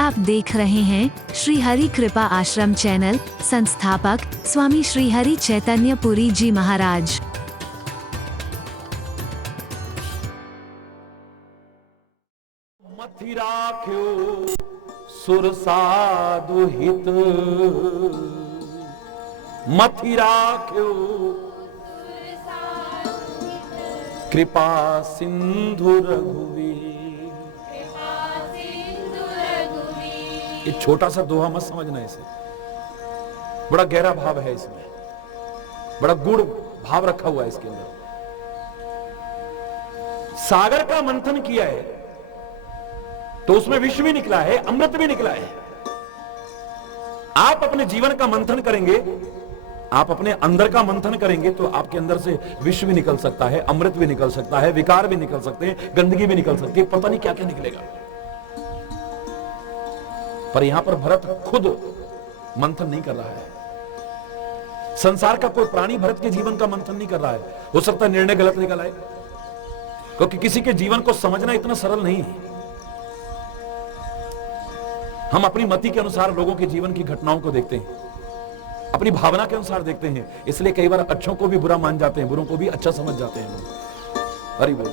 आप देख रहे हैं श्री हरि कृपा आश्रम चैनल। संस्थापक स्वामी श्री हरि चैतन्य पुरी जी महाराज। मथि राख्यो सुर साधु हित, मथि राख्यो कृपा सिंधु रघुवीर। ये छोटा सा दोहा मत समझना, इसे बड़ा गहरा भाव है, इसमें बड़ा गूढ़ भाव रखा हुआ है इसके अंदर। सागर का मंथन किया है तो उसमें विष भी निकला है, अमृत भी निकला है। आप अपने जीवन का मंथन करेंगे, आप अपने अंदर का मंथन करेंगे तो आपके अंदर से विष भी निकल सकता है, अमृत भी निकल सकता है, विकार भी निकल सकते हैं, गंदगी भी निकल सकती है, पता नहीं क्या क्या निकलेगा। पर यहां पर भरत खुद मंथन नहीं कर रहा है। संसार का कोई प्राणी भरत के जीवन का मंथन नहीं कर रहा है। हो सकता है निर्णय गलत निकल आए, क्योंकि किसी के जीवन को समझना इतना सरल नहीं है। हम अपनी मति के अनुसार लोगों के जीवन की घटनाओं को देखते हैं, अपनी भावना के अनुसार देखते हैं, इसलिए कई बार अच्छों को भी बुरा मान जाते हैं, बुरों को भी अच्छा समझ जाते हैं। हरि बोल।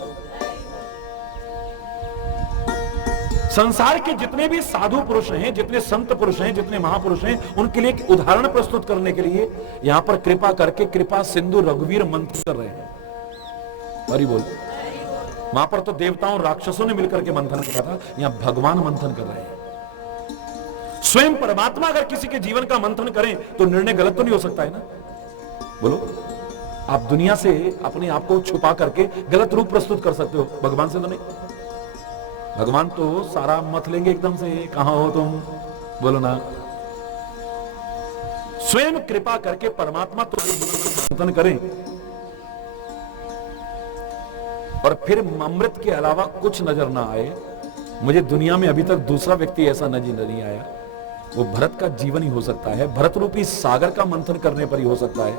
संसार के जितने भी साधु पुरुष हैं, जितने संत पुरुष हैं, जितने महापुरुष हैं, उनके लिए एक उदाहरण प्रस्तुत करने के लिए यहां पर कृपा करके कृपा सिंधु रघुवीर मंथन कर रहे हैं। हरि बोल। वहां पर तो देवताओं राक्षसों ने मिलकर के मंथन किया था, यहां भगवान मंथन कर रहे हैं। स्वयं परमात्मा अगर किसी के जीवन का मंथन करें तो निर्णय गलत तो नहीं हो सकता है ना। बोलो, आप दुनिया से अपने आप को छुपा करके गलत रूप प्रस्तुत कर सकते हो, भगवान से तो नहीं। भगवान तो सारा मत लेंगे एकदम से, कहां हो तुम, बोलो ना। स्वयं कृपा करके परमात्मा तो मंथन करें और फिर अमृत के अलावा कुछ नजर ना आए। मुझे दुनिया में अभी तक दूसरा व्यक्ति ऐसा नजर नहीं आया। वो भरत का जीवन ही हो सकता है, भरत रूपी सागर का मंथन करने पर ही हो सकता है,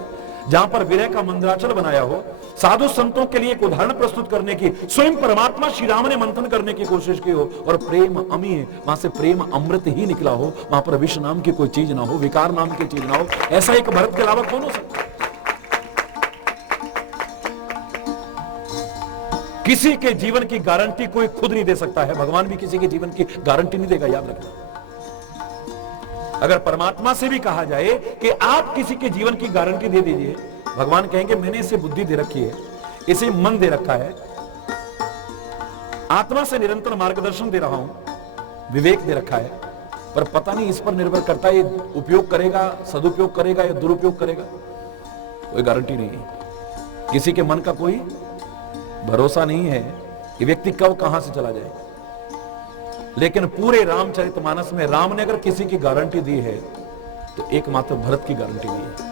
जहां पर विरह का मंदिराचल बनाया हो, साधु संतों के लिए एक उदाहरण प्रस्तुत करने की स्वयं परमात्मा श्री राम ने मंथन करने की कोशिश की हो और प्रेम अमीय, वहां से प्रेम अमृत ही निकला हो, वहां पर विष नाम की कोई चीज ना हो, विकार नाम की चीज ना हो। ऐसा एक भरत के अलावा कौन हो सकता है? किसी के जीवन की गारंटी कोई खुद नहीं दे सकता है, भगवान भी किसी के जीवन की गारंटी नहीं देगा, याद रखना। अगर परमात्मा से भी कहा जाए कि आप किसी के जीवन की गारंटी दे दीजिए, भगवान कहेंगे मैंने इसे बुद्धि दे रखी है, इसे मन दे रखा है, आत्मा से निरंतर मार्गदर्शन दे रहा हूं, विवेक दे रखा है, पर पता नहीं इस पर निर्भर करता है ये उपयोग करेगा, सदुपयोग करेगा या दुरुपयोग करेगा, कोई गारंटी नहीं है। किसी के मन का कोई भरोसा नहीं है कि व्यक्ति कब कहां से चला जाए। लेकिन पूरे रामचरितमानस में राम ने अगर किसी की गारंटी दी है तो एकमात्र भरत की गारंटी दी है।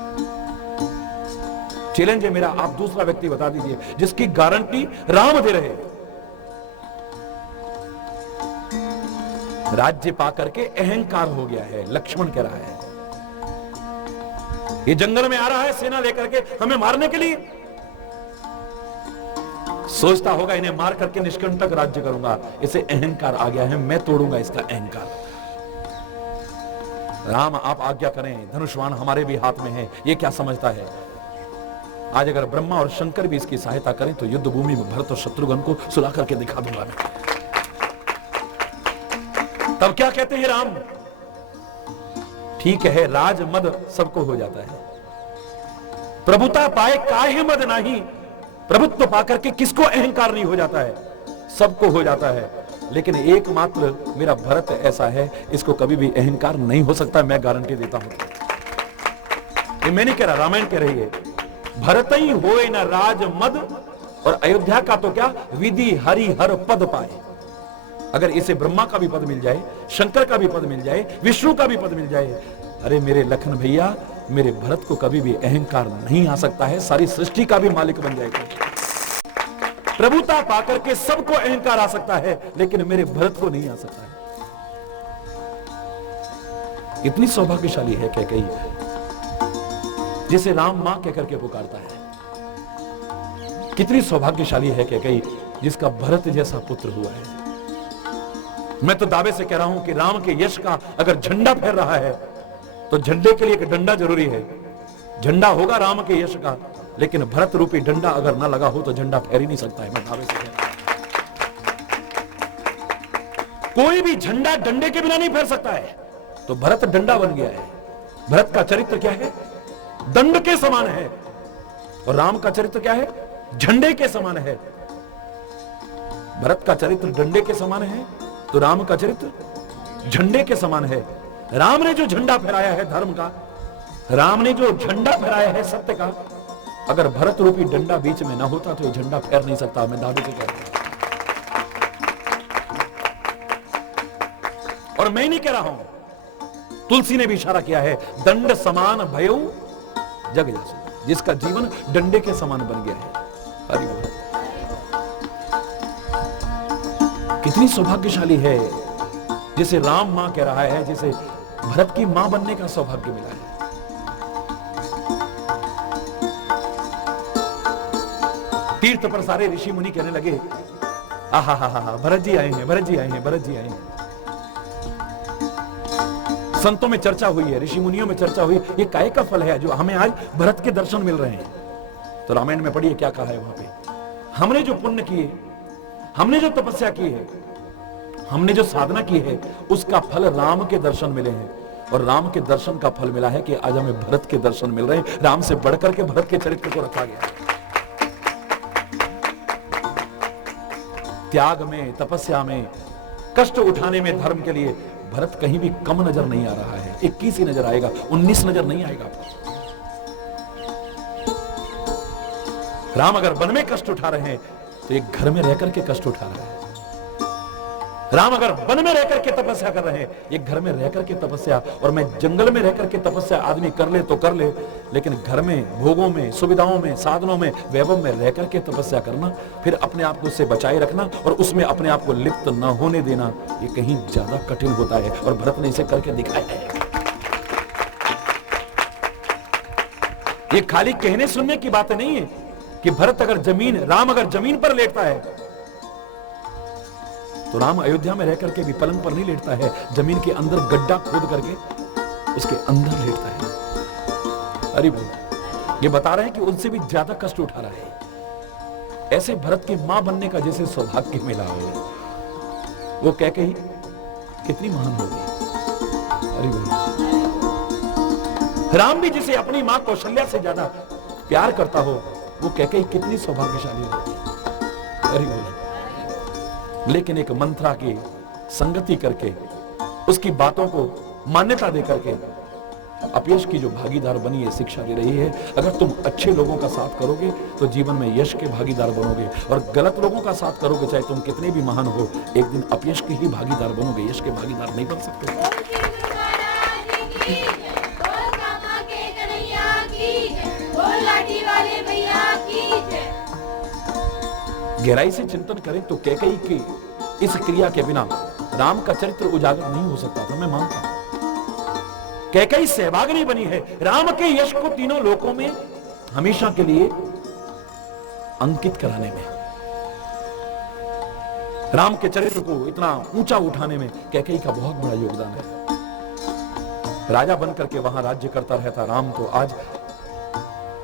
चैलेंज है मेरा, आप दूसरा व्यक्ति बता दीजिए जिसकी गारंटी राम दे रहे। राज्य पाकर के अहंकार हो गया है, लक्ष्मण कह रहा है। ये जंगल में आ रहा है सेना लेकर के हमें मारने के लिए, सोचता होगा इन्हें मार करके निष्कंटक राज्य करूंगा। इसे अहंकार आ गया है, मैं तोड़ूंगा इसका अहंकार। राम आप आज्ञा करें, धनुष्वाण हमारे भी हाथ में है। ये क्या समझता है? आज अगर ब्रह्मा और शंकर भी इसकी सहायता करें तो युद्ध भूमि में भरत और शत्रुघ्न को सुला करके दिखा दूंगा मैं। तब क्या कहते हैं राम? ठीक है, राज मद सबको हो जाता है, प्रभुता पाए काहे मद नहीं। प्रभुत्व पाकर के किसको अहंकार नहीं हो जाता है? सबको हो जाता है। लेकिन एकमात्र मेरा भरत ऐसा है, इसको कभी भी अहंकार नहीं हो सकता, मैं गारंटी देता हूं। ये मैं नहीं कह रहा, रामायण कह रही है। भरत ही होए न राज मद, और अयोध्या का तो क्या विधि हरि हर पद पाए। अगर इसे ब्रह्मा का भी पद मिल जाए, शंकर का भी पद मिल जाए, विष्णु का भी पद मिल जाए, अरे मेरे लखन भैया, मेरे भरत को कभी भी अहंकार नहीं आ सकता है, सारी सृष्टि का भी मालिक बन जाएगा। प्रभुता पाकर के सबको अहंकार आ सकता है, लेकिन मेरे भरत को नहीं आ सकता है। इतनी सौभाग्यशाली है कैकेयी, जिसे राम मां कहकर के पुकारता है। कितनी सौभाग्यशाली है कैकेयी, जिसका भरत जैसा पुत्र हुआ है। मैं तो दावे से कह रहा हूं कि राम के यश का अगर झंडा फहर रहा है तो झंडे के लिए एक डंडा जरूरी है। झंडा होगा राम के यश का, लेकिन भरत रूपी डंडा अगर ना लगा हो तो झंडा फहर ही नहीं सकता है। मैं दावे से कह रहा हूं कोई भी झंडा डंडे के बिना नहीं फहर सकता है। तो भरत डंडा बन गया है। भरत का चरित्र क्या है? दंड के समान है। और राम का चरित्र क्या है? झंडे के समान है। भरत का चरित्र डंडे के समान है तो राम का चरित्र झंडे के समान है। राम ने जो झंडा फहराया है धर्म का, राम ने जो झंडा फहराया है सत्य का, अगर भरत रूपी डंडा बीच में ना होता तो ये झंडा फहर नहीं सकता। मैं दावे से कह रहा हूं और मैं नहीं कह रहा हूं, तुलसी ने भी इशारा किया है, दंड समान भयउ जग जासु, जिसका जीवन डंडे के समान बन गया है। हरि बोल। कितनी सौभाग्यशाली है जिसे राम मां कह रहा है, जिसे भरत की मां बनने का सौभाग्य मिला है। तीर्थ पर सारे ऋषि मुनि कहने लगे, आहा हा हा, भरत जी आए हैं, भरत जी आए हैं, भरत जी आए हैं। संतों में चर्चा हुई है, ऋषि मुनियों में चर्चा हुई, ये काय का फल है जो हमें आज भरत के दर्शन मिल रहे हैं। तो रामायण में पढ़िए क्या कहा है वहां पे, हमने जो पुण्य किए, हमने जो तपस्या की है, हमने जो साधना की है, उसका फल राम के दर्शन मिले हैं। और राम के दर्शन का फल मिला है कि आज हमें भरत के दर्शन मिल रहे हैं। राम से बढ़कर के भरत के चरित्र को रखा गया। त्याग में, तपस्या में, कष्ट उठाने में धर्म के लिए भरत कहीं भी कम नजर नहीं आ रहा है। 21 ही नजर आएगा, 19 नजर नहीं आएगा आपको। राम अगर वन में कष्ट उठा रहे हैं तो एक घर में रहकर के कष्ट उठा रहा है। राम अगर वन में रहकर के तपस्या कर रहे हैं, एक घर में रहकर के तपस्या, और मैं जंगल में रहकर के तपस्या आदमी कर ले तो कर ले, लेकिन घर में, भोगों में, सुविधाओं में, साधनों में, वैभव में रहकर के तपस्या करना, फिर अपने आप को उससे बचाए रखना और उसमें अपने आप को लिप्त न होने देना, ये कहीं ज्यादा कठिन होता है। और भरत ने इसे करके दिखाया है। ये खाली कहने सुनने की बात नहीं है कि भरत अगर राम अगर जमीन पर लेटता है तो राम अयोध्या में रहकर के भी पलंग पर नहीं लेटता है, जमीन के अंदर गड्ढा खोद करके उसके अंदर लेटता है। अरे बोल, ये बता रहे हैं कि उनसे भी ज्यादा कष्ट उठा रहा है। ऐसे भरत की मां बनने का जैसे सौभाग्य मिला हो, वो कैकेयी कितनी महान होगी। अरे बोल, राम भी जिसे अपनी मां कौशल्या से ज्यादा प्यार करता हो, वो कैकेयी कितनी सौभाग्यशाली होगी। अरे बोल, लेकिन एक मंथरा की संगति करके, उसकी बातों को मान्यता देकर के अपयश की जो भागीदार बनी है, शिक्षा दे रही है, अगर तुम अच्छे लोगों का साथ करोगे तो जीवन में यश के भागीदार बनोगे, और गलत लोगों का साथ करोगे, चाहे तुम कितने भी महान हो, एक दिन अपयश के ही भागीदार बनोगे, यश के भागीदार नहीं बन सकते। गहराई से चिंतन करें तो कैकेयी की इस क्रिया के बिना राम का चरित्र उजागर नहीं हो सकता था। मैं मानता हूं कैकेयी सहभागिनी बनी है राम के यश को तीनों लोकों में हमेशा के लिए अंकित कराने में। राम के चरित्र को इतना ऊंचा उठाने में कैकेयी का बहुत बड़ा योगदान है। राजा बनकर के वहां राज्य करता रहता राम तो आज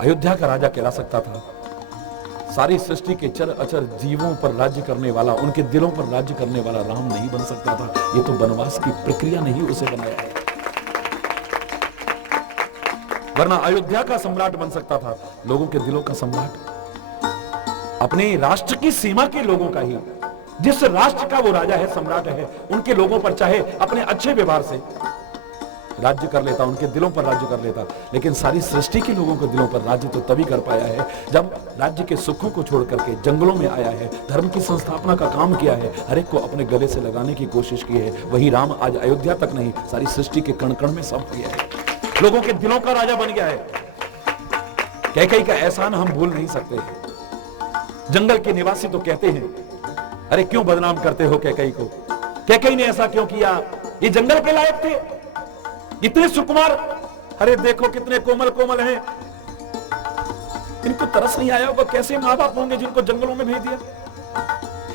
अयोध्या का राजा कहला सकता था। सारी सृष्टि के चर अचर जीवों पर राज्य करने वाला, उनके दिलों पर राज्य करने वाला राम नहीं बन सकता था। ये तो वनवास की प्रक्रिया ने ही उसे बनाया है, वरना अयोध्या का सम्राट बन सकता था, लोगों के दिलों का सम्राट, अपने राष्ट्र की सीमा के लोगों का ही, जिस राष्ट्र का वो राजा है, सम्राट है, उनके लोगों पर चाहे अपने अच्छे व्यवहार से राज्य कर लेता, उनके दिलों पर राज्य कर लेता। लेकिन सारी सृष्टि के लोगों के दिलों पर राज्य तो तभी कर पाया है जब राज्य के सुखों को छोड़ करके जंगलों में आया है, धर्म की संस्थापना का काम किया है, हर एक को अपने गले से लगाने की कोशिश की है। वही राम आज अयोध्या तक नहीं, सारी सृष्टि के कण कण में सब गया है, लोगों के दिलों का राजा बन गया है। कैकेयी का एहसान हम भूल नहीं सकते। जंगल के निवासी तो कहते हैं, अरे क्यों बदनाम करते हो कैकेयी को, कैकेयी ने ऐसा क्यों किया, ये जंगल के लायक थे, इतने सुकुमार, अरे देखो कितने कोमल कोमल हैं, इनको तरस नहीं आया होगा, कैसे मां बाप होंगे जिनको जंगलों में भेज दिया।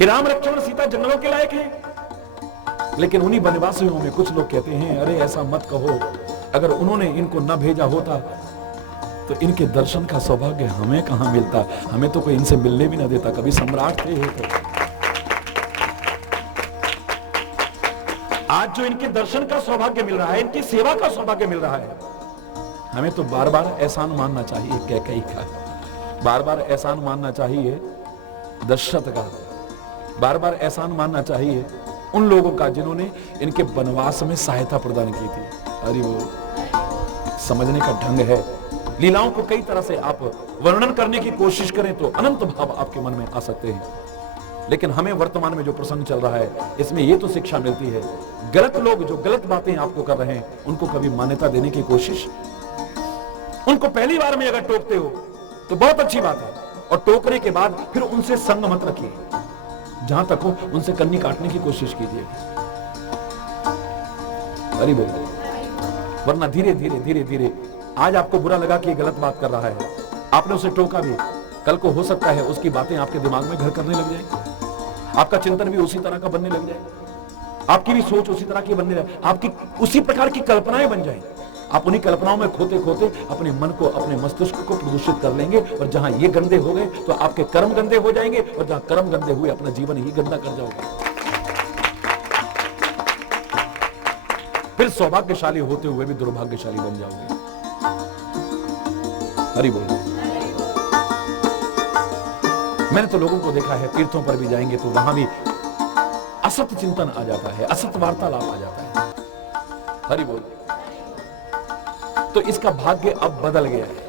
राम लक्ष्मण सीता जंगलों के लायक हैं, लेकिन उन्हीं वनवासियों में कुछ लोग कहते हैं, अरे ऐसा मत कहो, अगर उन्होंने इनको न भेजा होता तो इनके दर्शन का सौभाग्य हमें कहां मिलता, हमें तो कोई इनसे मिलने भी ना देता, कभी सम्राट थे ये तो। आज जो इनके दर्शन का सौभाग्य मिल रहा है, इनकी सेवा का सौभाग्य मिल रहा है, हमें तो बार बार एहसान मानना चाहिए कैकेयी का, बार बार एहसान मानना चाहिए दशरथ का, बार बार एहसान मानना चाहिए उन लोगों का जिन्होंने इनके वनवास में सहायता प्रदान की थी। अरे वो समझने का ढंग है। लीलाओं को कई तरह से आप वर्णन करने की कोशिश करें तो अनंत भाव आपके मन में आ सकते हैं, लेकिन हमें वर्तमान में जो प्रसंग चल रहा है इसमें यह तो शिक्षा मिलती है, गलत लोग जो गलत बातें आपको कर रहे हैं उनको कभी मान्यता देने की कोशिश, उनको पहली बार में अगर टोकते हो तो बहुत अच्छी बात है, और टोकने के बाद फिर उनसे संग मत रखिए, जहां तक हो उनसे कन्नी काटने की कोशिश कीजिए। अरे बोल, वरना धीरे धीरे धीरे धीरे आज आपको बुरा लगा कि ये गलत बात कर रहा है, आपने उसे टोका भी, कल को हो सकता है उसकी बातें आपके दिमाग में घर करने लग जाए, आपका चिंतन भी उसी तरह का बनने लग जाए, आपकी भी सोच उसी तरह की बनने लगे, आपकी उसी प्रकार की कल्पनाएं बन जाएंगी। आप उन्हीं कल्पनाओं में खोते खोते अपने मन को, अपने मस्तिष्क को प्रदूषित कर लेंगे, और जहां ये गंदे हो गए तो आपके कर्म गंदे हो जाएंगे, और जहां कर्म गंदे हुए अपना जीवन ही गंदा कर जाओगे। फिर सौभाग्यशाली होते हुए भी दुर्भाग्यशाली बन जाओगे। हरि बोल। मैंने तो लोगों को देखा है, तीर्थों पर भी जाएंगे तो वहां भी असत चिंतन आ जाता है, असत वार्तालाप आ जाता है। हरि बोल। तो इसका भाग्य अब बदल गया है,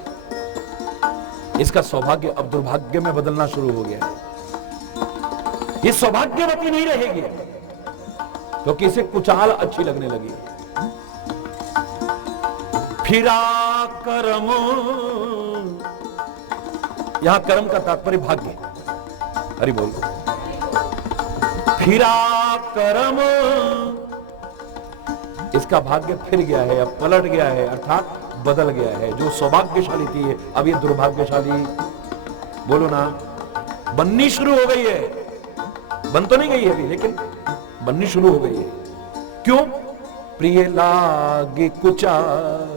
इसका सौभाग्य अब दुर्भाग्य में बदलना शुरू हो गया है। ये सौभाग्यवती नहीं रहेगी क्योंकि इसे कुचाल अच्छी लगने लगी। फिरा कर्म, यहां कर्म का तात्पर्य भाग्य। हरि बोल। फिरा कर्म, इसका भाग्य फिर गया है, अब पलट गया है, अर्थात बदल गया है। जो सौभाग्यशाली थी अब ये दुर्भाग्यशाली, बोलो ना, बननी शुरू हो गई है। बन तो नहीं गई है अभी, लेकिन बननी शुरू हो गई है। क्यों? प्रिय लागे कुचाली,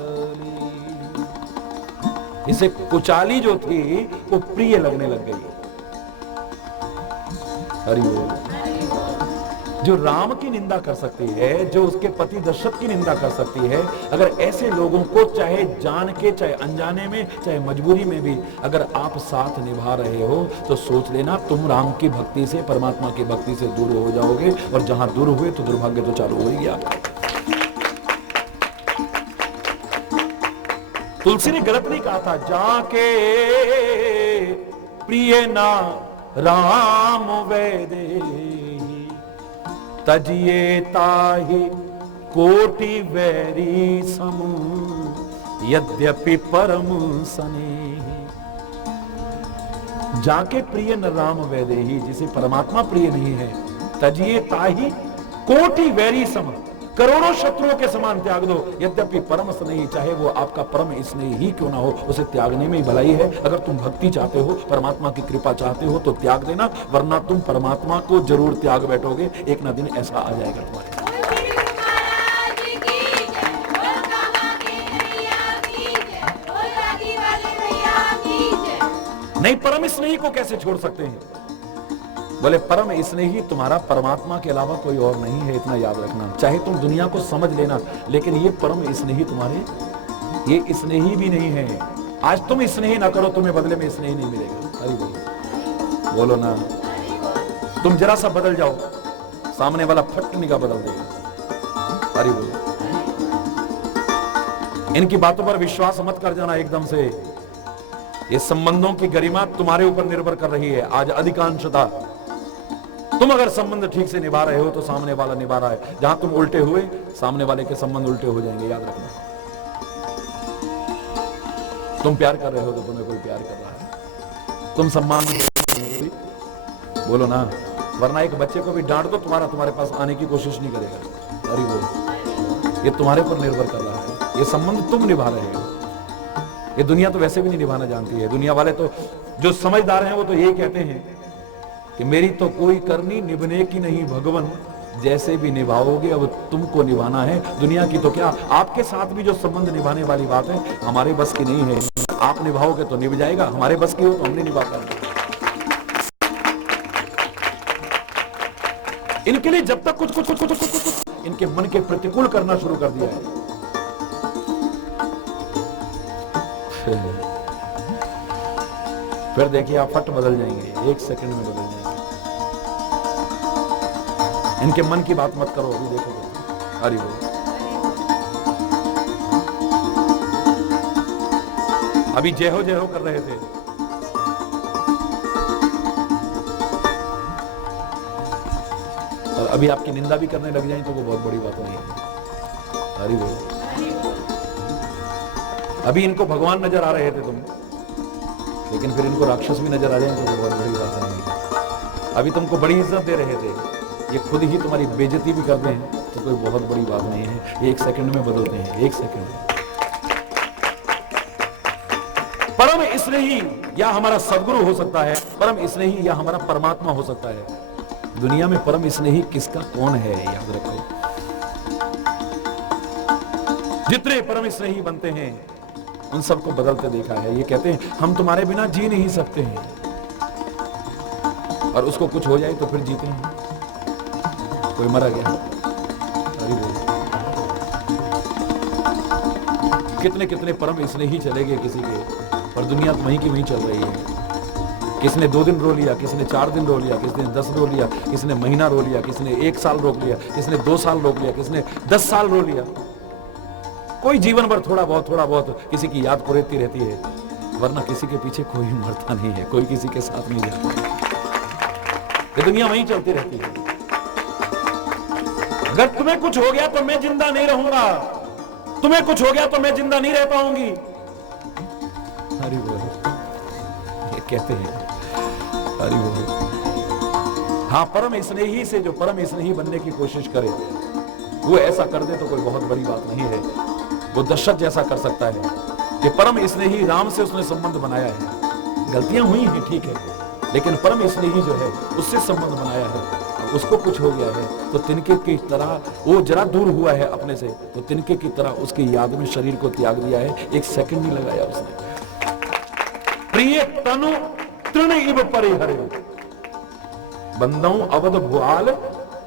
इसे कुचाली जो थी वो प्रिय लगने लग गई। हरि बोल। जो राम की निंदा कर सकती है, जो उसके पति दशरथ की निंदा कर सकती है, अगर ऐसे लोगों को चाहे जान के, चाहे अनजाने में, चाहे मजबूरी में भी अगर आप साथ निभा रहे हो तो सोच लेना तुम राम की भक्ति से, परमात्मा की भक्ति से दूर हो जाओगे, और जहां दूर हुए तो दुर्भाग्य तो चालू हो ही गया। तुलसी ने गलत नहीं कहा था, जाके प्रिय ना राम वैदे तजिए ताहि कोटि वैरी सम, यद्यपि परम स्नेही। जाके प्रिय न राम वैदेही, जिसे परमात्मा प्रिय नहीं है, तजिए ताहि कोटि वैरी सम, करोड़ों शत्रुओं के समान त्याग दो, यद्यपि परम स्नेही, चाहे वो आपका परम स्नेही ही क्यों ना हो, उसे त्यागने में ही भलाई है। अगर तुम भक्ति चाहते हो, परमात्मा की कृपा चाहते हो तो त्याग देना, वरना तुम परमात्मा को जरूर त्याग बैठोगे, एक ना दिन ऐसा आ जाएगा तुम्हारे। नहीं, परम स्नेही को कैसे छोड़ सकते हैं? बोले परम स्नेही तुम्हारा परमात्मा के अलावा कोई और नहीं है, इतना याद रखना। चाहे तुम दुनिया को समझ लेना, लेकिन ये परम स्नेही तुम्हारे, ये स्नेही भी नहीं है। आज तुम स्नेही ना करो, तुम्हें बदले में स्नेही नहीं मिलेगा। हरि बोलो, बोलो ना। तुम जरा सा बदल जाओ, सामने वाला फट निगाह बदल देगा। हरि बोलो। इनकी बातों पर विश्वास मत कर जाना एकदम से। ये संबंधों की गरिमा तुम्हारे ऊपर निर्भर कर रही है। आज अधिकांशतः तुम अगर संबंध ठीक से निभा रहे हो तो सामने वाला निभा रहा है, जहां तुम उल्टे हुए सामने वाले के संबंध उल्टे हो जाएंगे, याद रखना। तुम प्यार कर रहे हो तो तुम्हें कोई प्यार कर रहा है, तुम सम्मान, बोलो ना, वरना एक बच्चे को भी डांट दो, तुम्हारे पास आने की कोशिश नहीं करेगा। अरे बोलो, ये तुम्हारे पर निर्भर कर रहा है, ये संबंध तुम निभा रहे हो। ये दुनिया तो वैसे भी नहीं निभाना जानती है। दुनिया वाले तो, जो समझदार हैं, वो तो यही कहते हैं कि मेरी तो कोई करनी निभने की नहीं भगवन, जैसे भी निभाओगे अब तुमको निभाना है। दुनिया की तो क्या, आपके साथ भी जो संबंध निभाने वाली बात है हमारे बस की नहीं है। आप निभाओगे तो निभ जाएगा, हमारे बस की हो तो हम नहीं निभा पाएंगे। इनके लिए जब तक कुछ इनके मन के प्रतिकूल करना शुरू कर दिया है, फिर देखिए आप फट बदल जाएंगे, 1 सेकंड में बदल जाएंगे। इनके मन की बात मत करो, अभी देखोगे। हरि बोल। अभी जय हो कर रहे थे, और अभी आपकी निंदा भी करने लग जाए तो वो बहुत बड़ी बात नहीं है। हरि बोल। अभी इनको भगवान नजर आ रहे थे तुम, लेकिन फिर इनको राक्षस भी नजर आ जाए तो वो बहुत बड़ी बात नहीं है। अभी तुमको बड़ी इज्जत दे रहे थे, ये खुद ही तुम्हारी बेइज्जती भी करते हैं तो कोई बहुत बड़ी बात नहीं है। 1 सेकंड में बदलते हैं, 1 सेकंड में। परम स्नेही या हमारा सदगुरु हो सकता है, परम स्नेही या हमारा परमात्मा हो सकता है। दुनिया में परम स्नेही किसका कौन है, याद रखो। जितने परम स्नेही बनते हैं उन सबको बदलते देखा है। ये कहते हैं हम तुम्हारे बिना जी नहीं सकते हैं, और उसको कुछ हो जाए तो फिर जीते हैं। कोई मरा गया, हरि बोल। कितने कितने परम स्नेही चले गए किसी के, और दुनिया वहीं की वहीं चल रही है। किसने 2 दिन रो लिया, किसने 4 दिन रो लिया, किसने 10 रो लिया, किसने महीना रो लिया, किसने 1 साल रोक लिया, किसने 2 साल रोक लिया, किसने 10 साल रो लिया। कोई जीवन भर थोड़ा बहुत किसी की याद पुरेती रहती है, वरना किसी के पीछे कोई मरता नहीं है, कोई किसी के साथ नहीं जाता। ये दुनिया वहीं चलती रहती है। अगर तुम्हें कुछ हो गया तो मैं जिंदा नहीं रहूंगा, तुम्हें कुछ हो गया तो मैं जिंदा नहीं रह पाऊंगी। हरि बोल। ये कहते हैं हरि बोल। हाँ, परम स्नेही से जो परम स्नेही बनने की कोशिश करे वो ऐसा कर दे तो कोई बहुत बड़ी बात नहीं है। वो दशरथ जैसा कर सकता है कि परम स्नेही राम से उसने संबंध बनाया है। गलतियां हुई हैं, ठीक है, लेकिन परम स्नेही जो है उससे संबंध बनाया है। उसको कुछ हो गया है तो तिनके की तरह वो जरा दूर हुआ है अपने से, तो तिनके की तरह उसकी याद में शरीर को त्याग दिया है। 1 सेकंड नहीं लगाया उसने। प्रिय तनु तृण इव परिहरे, बंदऊ अवध भुआल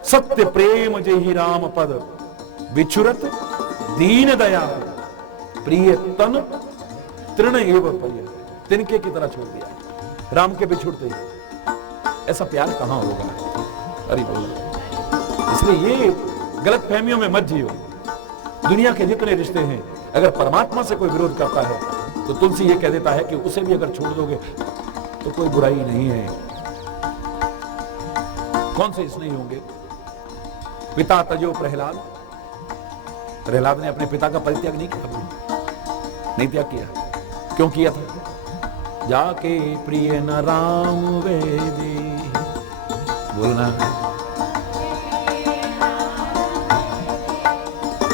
सत्य प्रेम जेहि राम पद, विचुरत दीन दया प्रिय तन तृण इव परिहरे। तिनके की तरह छोड़ दिया राम के बिछुड़ते ही। ऐसा प्यार कहां होगा? अरे बोल। इसलिए ये गलत फहमियों में मत जियो। दुनिया के जितने रिश्ते हैं, अगर परमात्मा से कोई विरोध करता है तो तुलसी ये कह देता है कि उसे भी अगर छोड़ दोगे तो कोई बुराई नहीं है। कौन से स्नेही होंगे? पिता तजो प्रहलाद। प्रहलाद ने अपने पिता का परित्याग नहीं किया, नहीं त्याग किया। क्यों किया था? जाके प्रिय न राम वेदी, बोलना।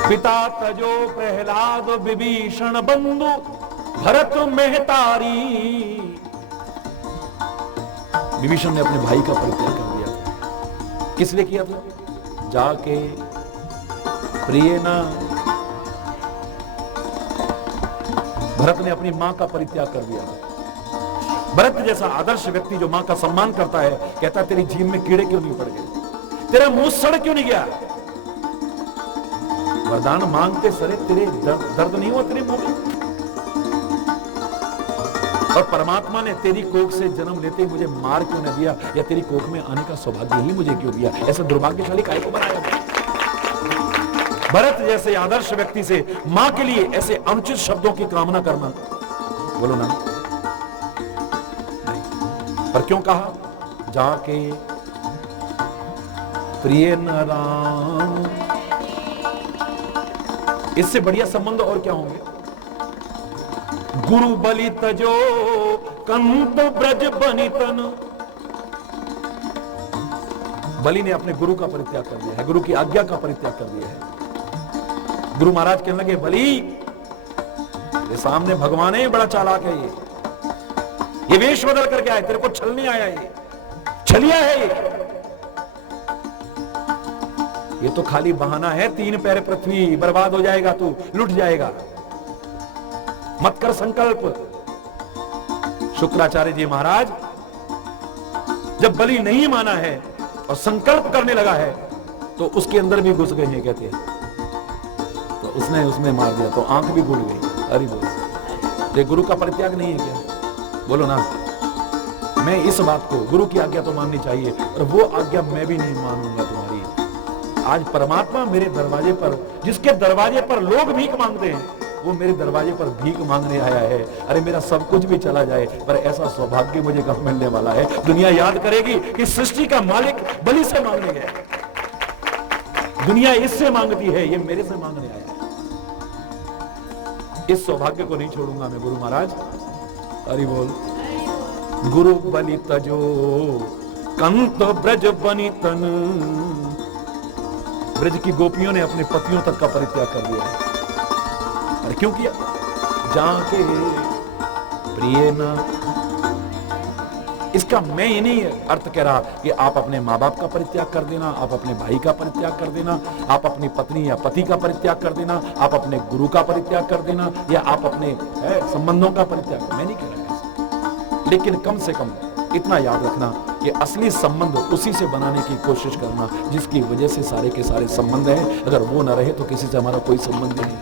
पिता तजो प्रहलाद विभीषण बंधु भरत मेहतारी। विभीषण ने अपने भाई का परित्याग कर दिया था। किस लिए किया था? जाके प्रिय न। भरत ने अपनी मां का परित्याग कर दिया था। भरत जैसा आदर्श व्यक्ति जो मां का सम्मान करता है, कहता तेरी जीभ में कीड़े क्यों नहीं पड़ गए, तेरा मुंह सड़ क्यों नहीं गया? वरदान मांगते सरे तेरे दर्द नहीं हुआ तेरे मुंह में? और परमात्मा ने तेरी कोख से जन्म लेते ही मुझे मार क्यों न दिया, या तेरी कोख में आने का सौभाग्य ही मुझे क्यों दिया? ऐसा दुर्भाग्यशाली काहे को बनाया गया? भरत जैसे आदर्श व्यक्ति से मां के लिए ऐसे अनुचित शब्दों की कामना करना, बोलो ना। नहीं। पर क्यों कहा? जाके प्रिय न राम। इससे बढ़िया संबंध और क्या होंगे? गुरु बलि तजो कंत ब्रज बनितन। बलि ने अपने गुरु का परित्याग कर दिया है, गुरु की आज्ञा का परित्याग कर दिया है। गुरु महाराज कहने लगे, बलि ये सामने भगवान है, बड़ा चालाक है, ये वेश बदल करके आए, तेरे को छलने आया, ये छलिया है ये। ये तो खाली बहाना है, 3 पैर पृथ्वी, बर्बाद हो जाएगा, तू लुट जाएगा, मत कर संकल्प। शुक्राचार्य जी महाराज जब बलि नहीं माना है और संकल्प करने लगा है तो उसके अंदर भी घुस गए हैं, कहते हैं, तो उसने उसमें मार दिया तो आंख भी फूट गई। अरे बोलो, ये गुरु का परित्याग नहीं है क्या? बोलो ना। मैं इस बात को, गुरु की आज्ञा तो माननी चाहिए और वो आज्ञा मैं भी नहीं मानूंगा तुम्हारी। आज परमात्मा मेरे दरवाजे पर, जिसके दरवाजे पर लोग भीख मांगते हैं, वो मेरे दरवाजे पर भीख मांगने आया है। अरे मेरा सब कुछ भी चला जाए पर ऐसा सौभाग्य मुझे कब मिलने वाला है? दुनिया याद करेगी कि सृष्टि का मालिक बलि से मांगने गया, दुनिया इससे मांगती है, ये मेरे से मांगने आया है। इस सौभाग्य को नहीं छोड़ूंगा मैं गुरु महाराज। हरि बोल। गुरु बलि तजो कंत ब्रज बनि तन। ब्रज की गोपियों ने अपने पतियों तक का परित्याग कर दिया है। अरे क्यों किया? जाके प्रिय ना। इसका मैं ये नहीं अर्थ कह रहा कि आप अपने माँ बाप का परित्याग कर देना, आप अपने भाई का परित्याग कर देना, आप अपनी पत्नी या पति का परित्याग कर देना, आप अपने गुरु का परित्याग कर देना, या आप अपने संबंधों का परित्याग, मैं नहीं कह रहा। लेकिन कम से कम इतना याद रखना कि असली संबंध उसी से बनाने की कोशिश करना जिसकी वजह से सारे के सारे संबंध हैं। अगर वो ना रहे तो किसी से हमारा कोई संबंध नहीं।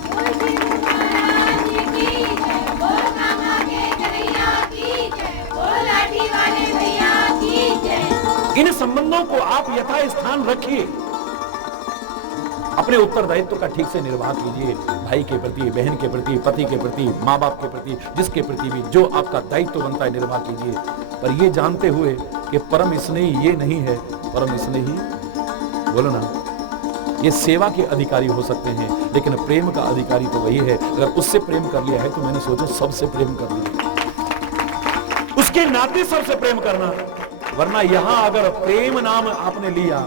इन संबंधों को आप यथा स्थान रखिए, अपने उत्तरदायित्व का ठीक से निर्वाह कीजिए, भाई के प्रति, बहन के प्रति, पति के प्रति, माँ बाप के प्रति, जिसके प्रति भी जो आपका दायित्व बनता है निर्वाह कीजिए। पर ये जानते हुए कि परम स्नेही ये नहीं है, परम स्नेही, बोलो ना, ये सेवा के अधिकारी हो सकते हैं लेकिन प्रेम का अधिकारी तो वही है। अगर उससे प्रेम कर लिया है तो मैंने सोचा सबसे प्रेम कर लिया, उसके नाते सबसे प्रेम करना। वरना यहां अगर प्रेम नाम आपने लिया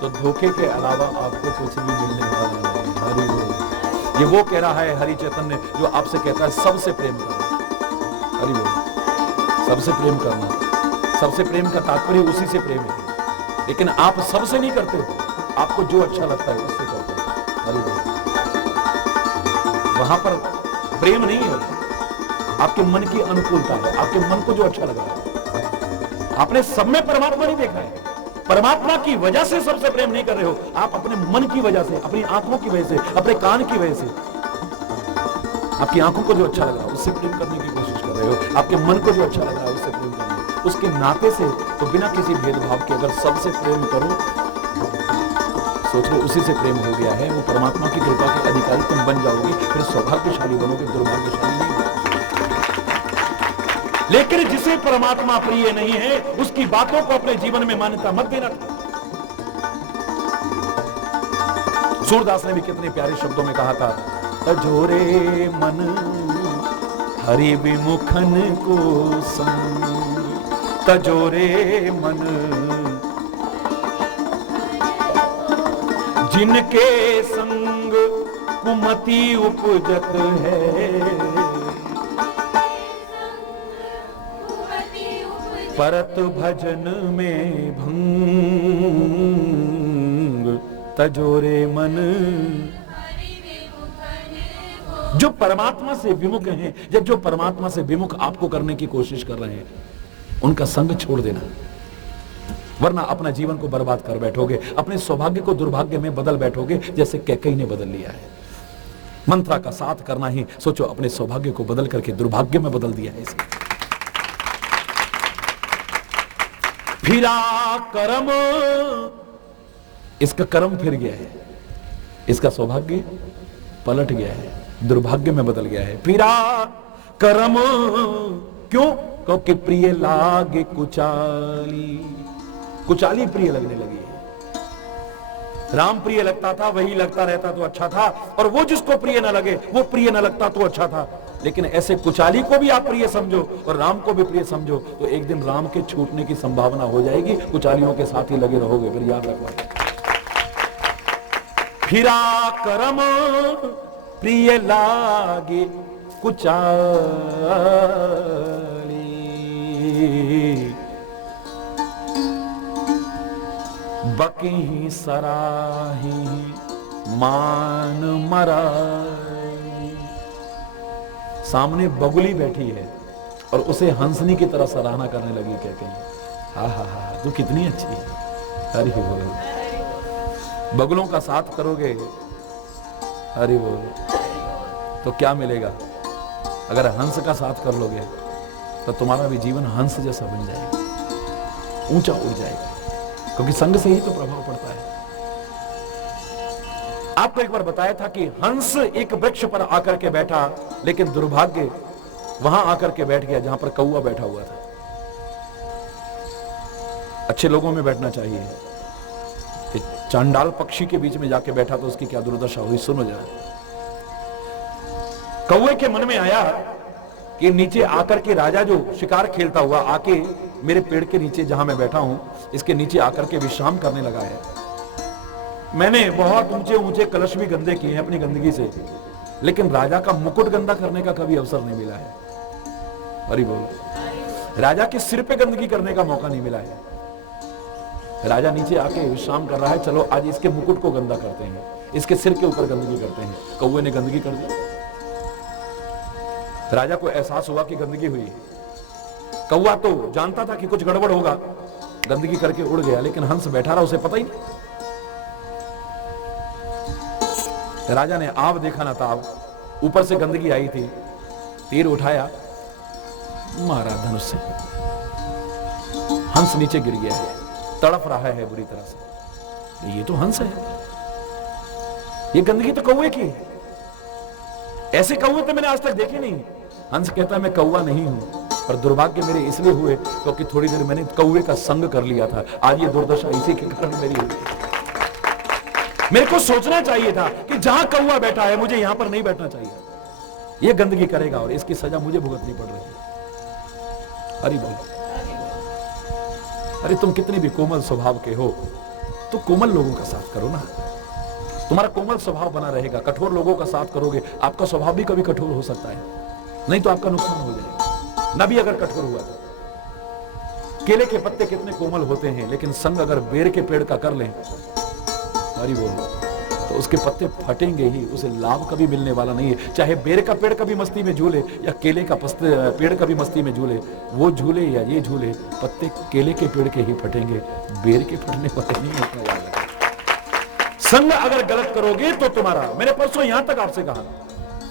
तो धोखे के अलावा आपको कुछ भी मिलने वाला नहीं। हरि बोल। ये वो कह रहा है हरि चैतन्य जो आपसे कहता है सबसे प्रेम करना। हरि बोल। सबसे प्रेम करना, सबसे प्रेम का तात्पर्य उसी से प्रेम है, लेकिन आप सबसे नहीं करते, आपको जो अच्छा लगता है उससे करते हैं। हरि बोल। वहां पर प्रेम नहीं है, आपके मन की अनुकूलता है, आपके मन को जो अच्छा लग रहा है। आपने सब में परमात्मा नहीं देखा है, परमात्मा की वजह से सबसे प्रेम नहीं कर रहे हो, आप अपने मन की वजह से, अपनी आंखों की वजह से, अपने कान की वजह से, आपकी आंखों को जो अच्छा लग रहा है उससे प्रेम करने की कोशिश कर रहे हो, आपके मन को जो अच्छा लग रहा है उससे प्रेम करने, उसके नाते से, तो बिना किसी भेदभाव के अगर सबसे प्रेम करो, सोच लो उसी से प्रेम हो गया है, वो परमात्मा की कृपा के अधिकारी तुम बन जाओगे, फिर सौभाग्यशाली बनोगे, दुर्भाग्यशाली नहीं बनोगे। लेकिन जिसे परमात्मा प्रिय नहीं है उसकी बातों को अपने जीवन में मान्यता मत देना। सूरदास ने भी कितने प्यारे शब्दों में कहा था, तजोरे मन हरि विमुखन को संग, तजोरे मन जिनके संग कुमति उपजत है, परत भजन में भंग, तजोरे मन। जो परमात्मा से विमुख हैं, जो परमात्मा से विमुख आपको करने की कोशिश कर रहे हैं, उनका संग छोड़ देना, वरना अपना जीवन को बर्बाद कर बैठोगे, अपने सौभाग्य को दुर्भाग्य में बदल बैठोगे, जैसे कैकेयी ने बदल लिया है। मंत्रा का साथ करना ही सोचो अपने सौभाग्य को बदल करके दुर्भाग्य में बदल दिया है इसने। फिरा कर्म, इसका कर्म फिर गया है, इसका सौभाग्य पलट गया है, दुर्भाग्य में बदल गया है। फिरा कर्म, क्यों? क्योंकि प्रिय लागे कुचाली, कुचाली प्रिय लगने लगी है। राम प्रिय लगता था, वही लगता रहता तो अच्छा था, और वो जिसको प्रिय न लगे वो प्रिय न लगता तो अच्छा था। लेकिन ऐसे कुचाली को भी आप प्रिय समझो और राम को भी प्रिय समझो तो एक दिन राम के छूटने की संभावना हो जाएगी, कुचालियों के साथ ही लगे रहोगे। फिर याद रखना, फिरा कर्म प्रिय लागे कुचाली, बकी सराही मान मराई। सामने बगुली बैठी है और उसे हंसनी की तरह सराहना करने लगी, क्या कही, हा हा हा तू कितनी अच्छी है। हरि बोल। बगुलों का साथ करोगे, हरि बोल, तो क्या मिलेगा? अगर हंस का साथ कर लोगे तो तुम्हारा भी जीवन हंस जैसा बन जाएगा, ऊंचा उड़ जाएगा, क्योंकि संग से ही तो प्रभाव पड़ता है। आपको एक बार बताया था कि हंस एक वृक्ष पर आकर के बैठा, लेकिन दुर्भाग्य वहां आकर के बैठ गया जहां पर कौवा बैठा हुआ था। अच्छे लोगों में बैठना चाहिए, कि चांडाल पक्षी के बीच में जाके बैठा तो उसकी क्या दुर्दशा हुई, सुनो जरा। कौवे के मन में आया कि नीचे आकर के राजा जो शिकार खेलता हुआ आके मेरे पेड़ के नीचे जहां मैं बैठा हूं, इसके नीचे आकर के विश्राम करने लगा है। मैंने बहुत ऊंचे ऊंचे कलश भी गंदे किए हैं अपनी गंदगी से, लेकिन राजा का मुकुट गंदा करने का कभी अवसर नहीं मिला है। हरि बोल। राजा के सिर पे गंदगी करने का मौका नहीं मिला है। राजा नीचे आके विश्राम कर रहा है, चलो आज इसके मुकुट को गंदा करते हैं, इसके सिर के ऊपर गंदगी करते हैं। कौवे ने गंदगी कर दी। राजा को एहसास हुआ कि गंदगी हुई है। कौवा तो जानता था कि कुछ गड़बड़ होगा, गंदगी करके उड़ गया, लेकिन हंस बैठा रहा, उसे पता ही नहीं। राजा ने आव देखा ना ताव, ऊपर से गंदगी आई थी, तीर उठाया, मारा धनुष से। हंस नीचे गिर गया है, तड़प रहा है बुरी तरह से। ये तो हंस है, ये गंदगी तो कौवे की है। ऐसे कौवे तो मैंने आज तक देखे नहीं। हंस कहता है मैं कौवा नहीं हूं, पर दुर्भाग्य मेरे इसलिए हुए क्योंकि थोड़ी देर मैंने कौवे का संग कर लिया था। आज ये दुर्दशा इसी के कारण मेरी हुई। मेरे को सोचना चाहिए था कि जहां कौवा बैठा है मुझे यहां पर नहीं बैठना चाहिए। ये गंदगी करेगा और इसकी सजा मुझे भुगतनी पड़ रही है। हरि बोल। अरे तुम कितने भी कोमल स्वभाव के हो, तो कोमल लोगों का साथ करो ना, तुम्हारा कोमल स्वभाव बना रहेगा। कठोर लोगों का साथ करोगे, आपका स्वभाव भी कभी कठोर हो सकता है, नहीं तो आपका नुकसान हो जाएगा। न भी अगर कठोर हुआ तो। केले के पत्ते कितने कोमल होते हैं, लेकिन संग अगर बेर के पेड़ का कर लें, हरि बोल, तो उसके पत्ते फटेंगे ही, उसे लाभ कभी मिलने वाला नहीं है। चाहे बेर का पेड़ कभी मस्ती में झूले या केले का पेड़ कभी मस्ती में झूले, वो झूले या ये झूले, पत्ते केले के पेड़ के ही फटेंगे, बेर के फटने वाले नहीं होने। संग अगर गलत करोगे तो तुम्हारा, मैंने परसों यहां तक आपसे कहा,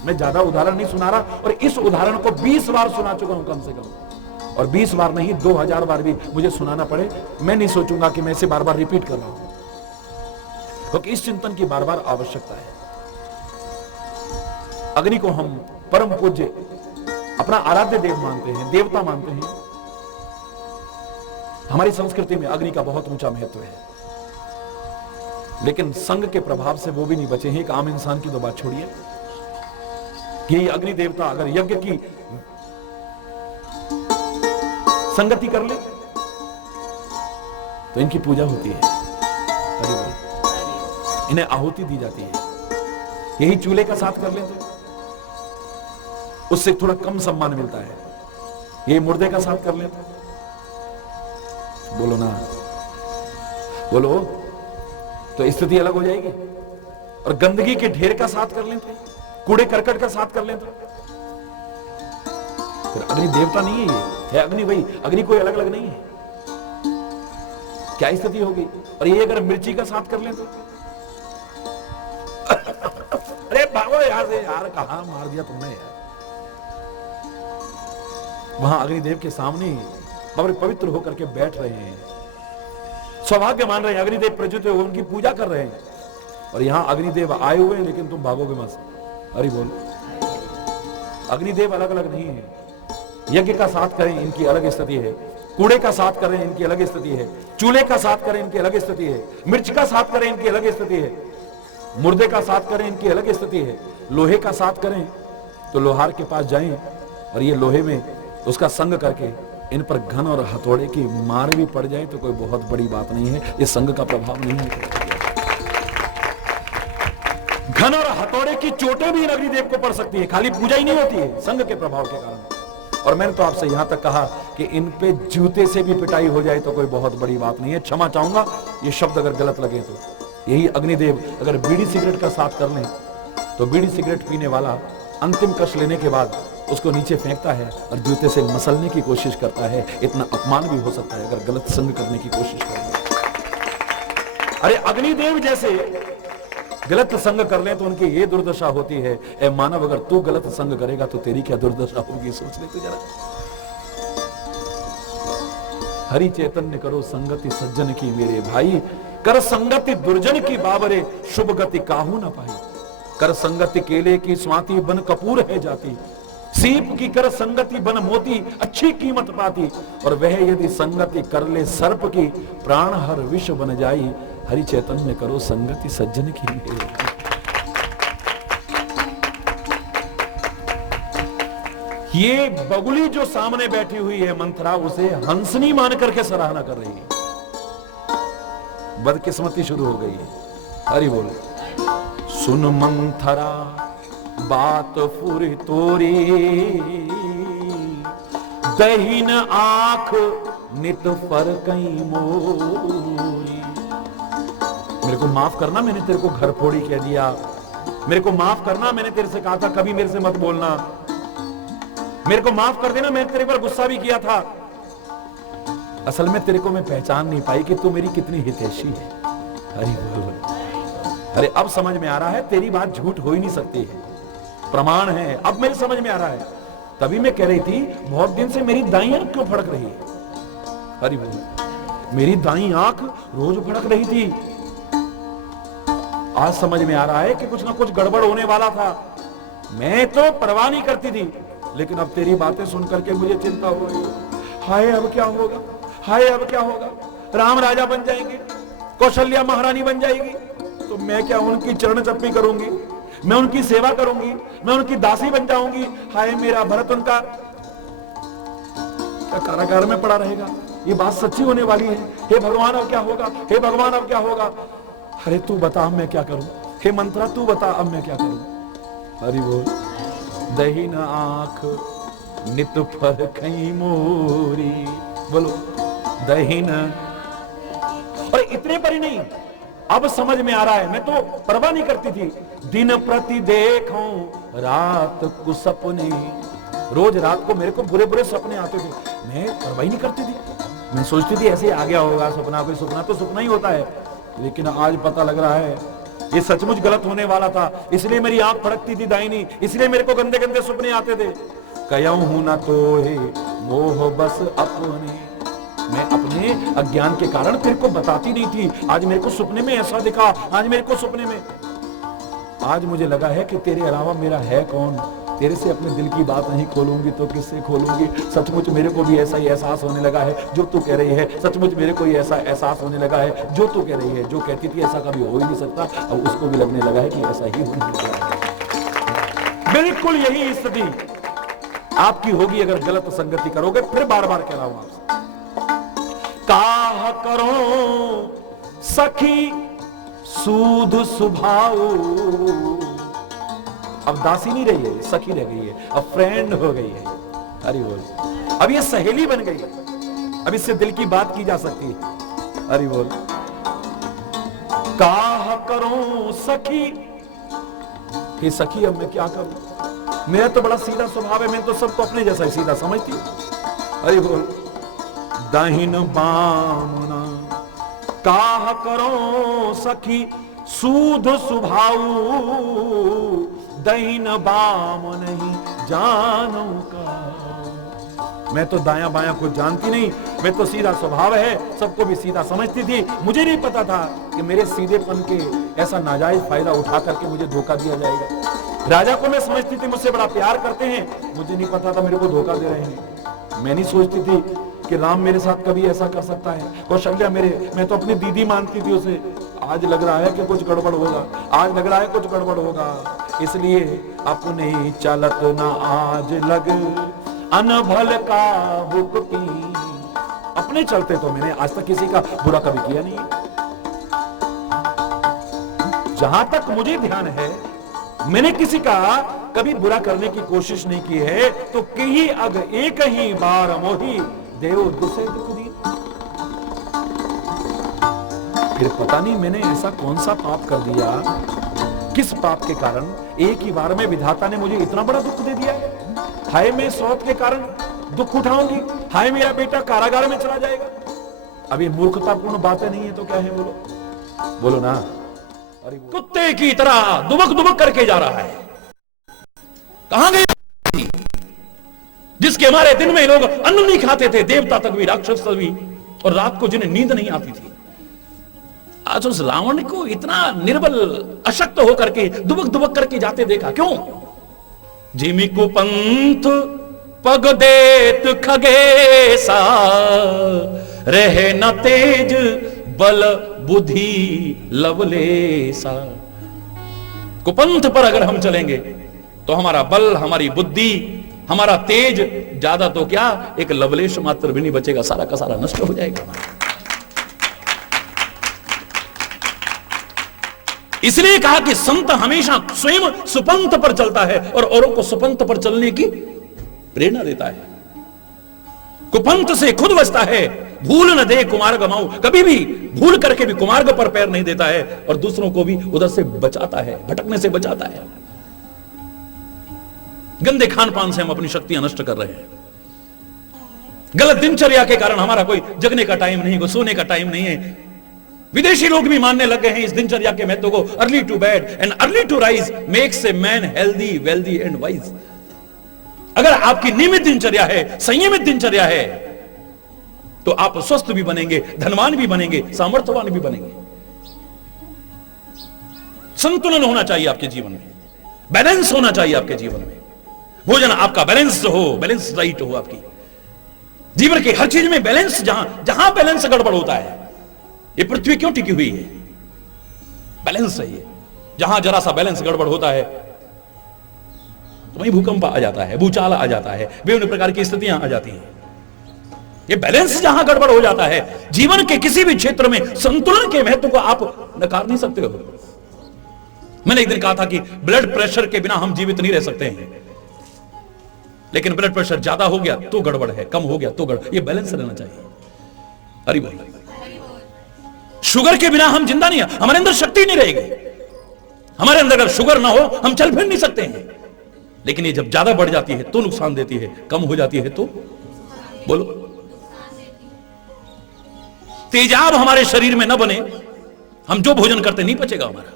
मैं ज्यादा उदाहरण नहीं सुना रहा, और इस उदाहरण को 20 बार सुना चुका हूं कम से कम, और 20 बार नहीं 2000 बार भी मुझे सुनाना पड़े, मैं नहीं सोचूंगा कि मैं इसे बार बार रिपीट कर रहा हूं, क्योंकि इस चिंतन की बार बार आवश्यकता है। अग्नि को हम परम पूज्य अपना आराध्य देव मानते हैं, देवता मानते हैं। हमारी संस्कृति में अग्नि का बहुत ऊंचा महत्व है, लेकिन संग के प्रभाव से वो भी नहीं बचे हैं। एक आम इंसान की तो बात छोड़िए, कि अग्नि देवता अगर यज्ञ की संगति कर ले तो इनकी पूजा होती है, इन्हें आहुति दी जाती है। यही चूल्हे का साथ कर ले तो उससे थोड़ा कम सम्मान मिलता है। यही मुर्दे का साथ कर ले तो, बोलो ना, बोलो, तो स्थिति अलग हो जाएगी। और गंदगी के ढेर का साथ कर लें तो, कूड़े करकट का साथ कर लें तो फिर अग्नि देवता नहीं है अग्नि भाई, अग्नि कोई अलग अलग नहीं है। क्या स्थिति होगी? और ये अगर मिर्ची का साथ कर लें तो अरे भागो यार से यार, कहां मार दिया तुमने यार। वहां अग्निदेव के सामने पवित्र होकर के बैठ रहे हैं, सौभाग्य मान रहे हैं, अग्निदेव प्रज्वलित हुए उनकी पूजा कर रहे हैं, और यहां अग्निदेव आए हुए हैं, लेकिन तुम भागोगे मत। हरि बोल। अग्निदेव अलग अलग नहीं है। यज्ञ का साथ करें इनकी अलग स्थिति है, कूड़े का साथ करें इनकी अलग स्थिति है, चूल्हे का साथ करें इनकी अलग स्थिति है, मिर्च का साथ करें इनकी अलग स्थिति है, मुर्दे का साथ करें इनकी अलग स्थिति है, लोहे का साथ करें तो लोहार के पास जाएं और ये लोहे में उसका संग करके इन पर घन और हथौड़े की मार भी पड़ जाए तो कोई बहुत बड़ी बात नहीं है। ये संग का प्रभाव नहीं है। घन और हथौड़े की चोटें भी इन अग्निदेव को पड़ सकती है, खाली पूजा ही नहीं होती है, संग के प्रभाव के कारण। और मैंने तो आपसे यहां तक कहा कि इन पे जूते से भी पिटाई हो जाए तो कोई बहुत बड़ी बात नहीं है, क्षमा चाहूंगा ये शब्द अगर गलत लगे तो। यही अग्निदेव अगर बीड़ी सिगरेट का साथ कर लें तो बीड़ी सिगरेट पीने वाला अंतिम कश लेने के बाद उसको नीचे फेंकता है और जूते से मसलने की कोशिश करता है। इतना अपमान भी हो सकता है अगर गलत संग करने की कोशिश करें। अरे अग्निदेव जैसे गलत संग कर ले तो उनकी ये दुर्दशा होती है। ए मानव, अगर तू गलत संग करेगा तो तेरी क्या दुर्दशा होगी, सोच ले तू जरा। हरि चैतन्य करो संगति सज्जन की मेरे भाई, कर संगति दुर्जन की बाबरे, शुभ गति काहू न पाई। कर संगति केले की स्वाति बन कपूर है जाती, सीप की कर संगति बन मोती अच्छी कीमत पाती। और वह यदि संगति कर ले सर्प की, प्राण हर विष बन जाई। हरि चैतन्य करो संगति सज्जन की मेरे। ये बगुली जो सामने बैठी हुई है मंथरा, उसे हंसनी मान करके सराहना कर रही है। बदकिस्मती शुरू हो गई है। हरि बोल। सुन मंथरा बात फुरी तोरी, दहीन आंख नित फरकई मोरी। मेरे को माफ करना, मैंने तेरे को घर फोड़ी कह दिया। मेरे को माफ करना, मैंने तेरे से कहा था कभी मेरे से मत बोलना। मेरे को माफ कर देना, मैंने तेरे पर गुस्सा भी किया था। असल में तेरे को मैं पहचान नहीं पाई कि तू मेरी कितनी हितैषी है। हरि बोल। अरे अब समझ में आ रहा है तेरी बात झूठ हो ही नहीं सकती है, प्रमाण है। अब मेरे समझ में आ रहा है। तभी मैं कह रही थी बहुत दिन से मेरी दाई आंख क्यों फड़क रही है। हरि बोल। मेरी दाई आंख रोज फड़क रही थी, आज समझ में आ रहा है कि कुछ ना कुछ गड़बड़ होने वाला था। मैं तो परवाह नहीं करती थी, लेकिन अब तेरी बातें सुनकर के मुझे चिंता हो रही है। हाय अब क्या होगा, हाय अब क्या होगा। राम राजा बन जाएंगे, कौशल्या महारानी बन जाएगी, तो मैं क्या उनकी चरण चप्पी करूंगी, मैं उनकी सेवा करूंगी, मैं उनकी दासी बन जाऊंगी। हाय मेरा भरत उनका कारागार में पड़ा रहेगा। ये बात सच्ची होने वाली है। हे भगवान अब क्या होगा, हे भगवान अब क्या होगा। अरे तू बता अब मैं क्या करूं, हे मंत्रा तू बता अब मैं क्या करूं। हरि बोल। दहीन आंख नित फरकई मोरी। बोलो दहीन। और इतने पर ही नहीं, अब समझ में आ रहा है। मैं तो परवाह नहीं करती थी। दिन प्रति देखूं रात को सपने, रोज रात को मेरे को बुरे बुरे सपने आते थे, मैं परवाह ही नहीं करती थी। मैं सोचती थी ऐसे आ गया होगा सपना, कोई सपना तो सपना ही होता है। लेकिन आज पता लग रहा है ये सचमुच गलत होने वाला था। इसलिए मेरी आंख फड़कती थी दाहिनी, इसलिए मेरे को गंदे गंदे सपने आते थे। कयाऊं हूं ना तो है मोह बस अपने, मैं अपने अज्ञान के कारण तेरे को बताती नहीं थी। आज मेरे को सपने में ऐसा दिखा, आज मेरे को सपने में, आज मुझे लगा है कि तेरे अलावा मेरा है कौन। तेरे से अपने दिल की बात नहीं खोलूंगी तो किससे खोलूंगी। सचमुच मेरे को भी ऐसा ही एहसास होने लगा है जो तू कह रही है। सचमुच मेरे को ही ऐसा एहसास होने लगा है जो तू कह रही है। जो कहती थी ऐसा कभी हो ही नहीं सकता, अब उसको भी लगने लगा है कि ऐसा ही होने लगा है। बिल्कुल यही स्थिति आपकी होगी अगर गलत संगति करोगे। फिर बार बार कह रहा हूं आपसे, काह करो सखी सूद सुभाऊ। अब दासी नहीं रही है, सखी रह गई है, अब फ्रेंड हो गई है। हरि बोल। अब ये सहेली बन गई है, अब इससे दिल की बात की जा सकती है। हरि बोल। काह करो सखी, हे सखी अब मैं क्या करूं। मेरा तो बड़ा सीधा स्वभाव है, मैं तो सबको अपने जैसा ही सीधा समझती हूं। हरि बोल। दाहिन बामना काह करो सखी सूद सुभाऊ, दहीन बाम नहीं जानू का। मैं तो दाया बाया को जानती नहीं, मैं तो सीधा स्वभाव है, सबको भी सीधा समझती थी। मुझे नहीं पता था कि मेरे सीधेपन के ऐसा नाजायज फायदा उठा करके मुझे धोखा दिया जाएगा। राजा को मैं समझती थी मुझसे बड़ा प्यार करते हैं, मुझे नहीं पता था मेरे को धोखा दे रहे हैं। मैं नहीं सोचती थी कि राम मेरे साथ कभी ऐसा कर सकता है। कौशल्या मैं तो अपनी दीदी मानती थी उसे। आज लग रहा है कि कुछ गड़बड़ होगा, आज लग रहा है कुछ गड़बड़ होगा। इसलिए अपने चलत ना आज लग अनभल का भुगती। अपने चलते तो मैंने आज तक किसी का बुरा कभी किया नहीं। जहां तक मुझे ध्यान है मैंने किसी का कभी बुरा करने की कोशिश नहीं की है, तो कही अग एक ही बार मोही देव दुसे दुख दी। फिर पता नहीं मैंने ऐसा कौन सा पाप कर दिया, किस पाप के कारण एक ही बार में विधाता ने मुझे इतना बड़ा दुख दे दिया। हाय मैं सौत के कारण दुख उठाऊंगी, हाय मेरा बेटा कारागार में चला जाएगा। अब ये मूर्खतापूर्ण बातें नहीं है तो क्या है, बोलो बोलो ना। अरे कुत्ते की तरह दुबक दुबक करके जा रहा है। कहां गए जिसके हमारे दिन में लोग अन्न नहीं खाते थे, देवता तक भी, राक्षस तक भी, और रात को जिन्हें नींद नहीं आती थी। आज उस रावण को इतना निर्बल अशक्त होकर के दुबक दुबक करके जाते देखा, क्यों? जिमि को पंथ पग देत खगेसा, रहे न तेज बल बुद्धि लवलेसा। कुपंथ पर अगर हम चलेंगे तो हमारा बल, हमारी बुद्धि, हमारा तेज, ज्यादा तो क्या एक लवलेश मात्र भी नहीं बचेगा, सारा का सारा नष्ट हो जाएगा। इसलिए कहा कि संत हमेशा स्वयं सुपंथ पर चलता है और औरों को सुपंथ पर चलने की प्रेरणा देता है। कुपंथ से खुद बचता है, भूल न दे कुमार्ग माऊ, कभी भी भूल करके भी कुमार्ग पर पैर नहीं देता है, और दूसरों को भी उधर से बचाता है, भटकने से बचाता है। गंदे खान पान से हम अपनी शक्तियां नष्ट कर रहे हैं। गलत दिनचर्या के कारण हमारा कोई जगने का टाइम नहीं, कोई सोने का टाइम नहीं है। विदेशी लोग भी मानने लगे हैं इस दिनचर्या के महत्व को। Early to bed and early to rise makes a man healthy, wealthy and wise. अगर आपकी नियमित दिनचर्या है, संयमित दिनचर्या है, तो आप स्वस्थ भी बनेंगे, धनवान भी बनेंगे, सामर्थ्यवान भी बनेंगे। संतुलन होना चाहिए आपके जीवन में, बैलेंस होना चाहिए आपके जीवन में। भोजन आपका बैलेंस हो, बैलेंस डाइट हो आपकी। जीवन की हर चीज में बैलेंस, जहां बैलेंस गड़बड़ होता है, ये पृथ्वी क्यों टिकी हुई है? बैलेंस चाहिए। जहां जरा सा बैलेंस गड़बड़ होता है तो वहीं भूकंप आ जाता है, भूचाल आ जाता है, विभिन्न प्रकार की स्थितियां आ जाती हैं। ये बैलेंस जहां गड़बड़ हो जाता है, जीवन के किसी भी क्षेत्र में संतुलन के महत्व को आप नकार नहीं सकते हो। मैंने एक दिन कहा था कि ब्लड प्रेशर के बिना हम जीवित नहीं रह सकते हैं, लेकिन ब्लड प्रेशर ज्यादा हो गया तो गड़बड़ है, कम हो गया तो गड़बड़। ये बैलेंस रहना चाहिए। अरे बोल, शुगर के बिना हम जिंदा नहीं है, हमारे अंदर शक्ति नहीं रहेगी। हमारे अंदर अगर शुगर ना हो हम चल फिर नहीं सकते हैं। लेकिन ये जब ज्यादा बढ़ जाती है तो नुकसान देती है, कम हो जाती है तो बोलो। तेजाब हमारे शरीर में न बने, हम जो भोजन करते नहीं पचेगा हमारा।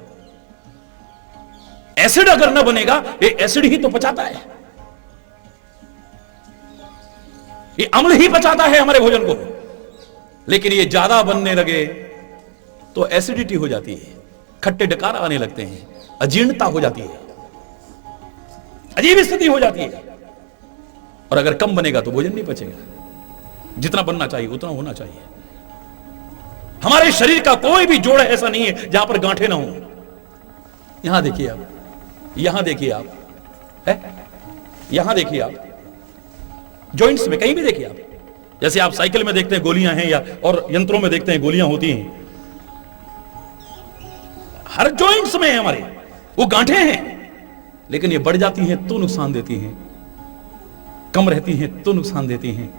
एसिड अगर न बनेगा, ये एसिड ही तो पचाता है, ये अम्ल ही पचाता है हमारे भोजन को। लेकिन ये ज्यादा बनने लगे तो एसिडिटी हो जाती है, खट्टे डकार आने लगते हैं, अजीर्णता हो जाती है, अजीब स्थिति हो जाती है। और अगर कम बनेगा तो भोजन नहीं पचेगा। जितना बनना चाहिए उतना होना चाहिए। हमारे शरीर का कोई भी जोड़ ऐसा नहीं है जहां पर गांठें ना हो। यहां देखिए आप, यहां देखिए आप, है यहां देखिए आप, जॉइंट्स में कहीं भी देखिए आप। जैसे आप साइकिल में देखते हैं गोलियां हैं, या और यंत्रों में देखते हैं गोलियां होती हैं, हर जॉइंट्स में है हमारे वो गांठें हैं। लेकिन ये बढ़ जाती हैं तो नुकसान देती हैं, कम रहती हैं तो नुकसान देती हैं।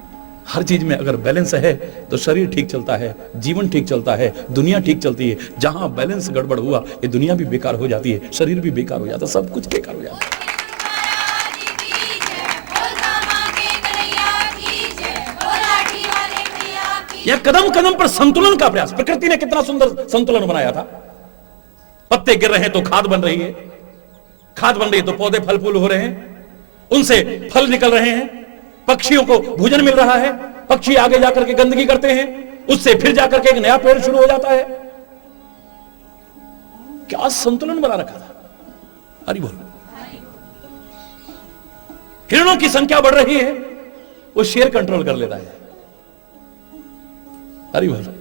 हर चीज में अगर बैलेंस है तो शरीर ठीक चलता है, जीवन ठीक चलता है, दुनिया ठीक चलती है। जहां बैलेंस गड़बड़ हुआ ये दुनिया भी बेकार हो जाती है, शरीर भी बेकार हो जाता है, सब कुछ बेकार हो जाता है। यह कदम कदम पर संतुलन का प्रयास। प्रकृति ने कितना सुंदर संतुलन बनाया था। पत्ते गिर रहे हैं तो खाद बन रही है, खाद बन रही है तो पौधे फल फूल हो रहे हैं, उनसे फल निकल रहे हैं, पक्षियों को भोजन मिल रहा है, पक्षी आगे जाकर के गंदगी करते हैं, उससे फिर जाकर के एक नया पेड़ शुरू हो जाता है। क्या संतुलन बना रखा था। अरे बोल, हिरणों की संख्या बढ़ रही है, वो शेर कंट्रोल कर लेता है। अरे बोल,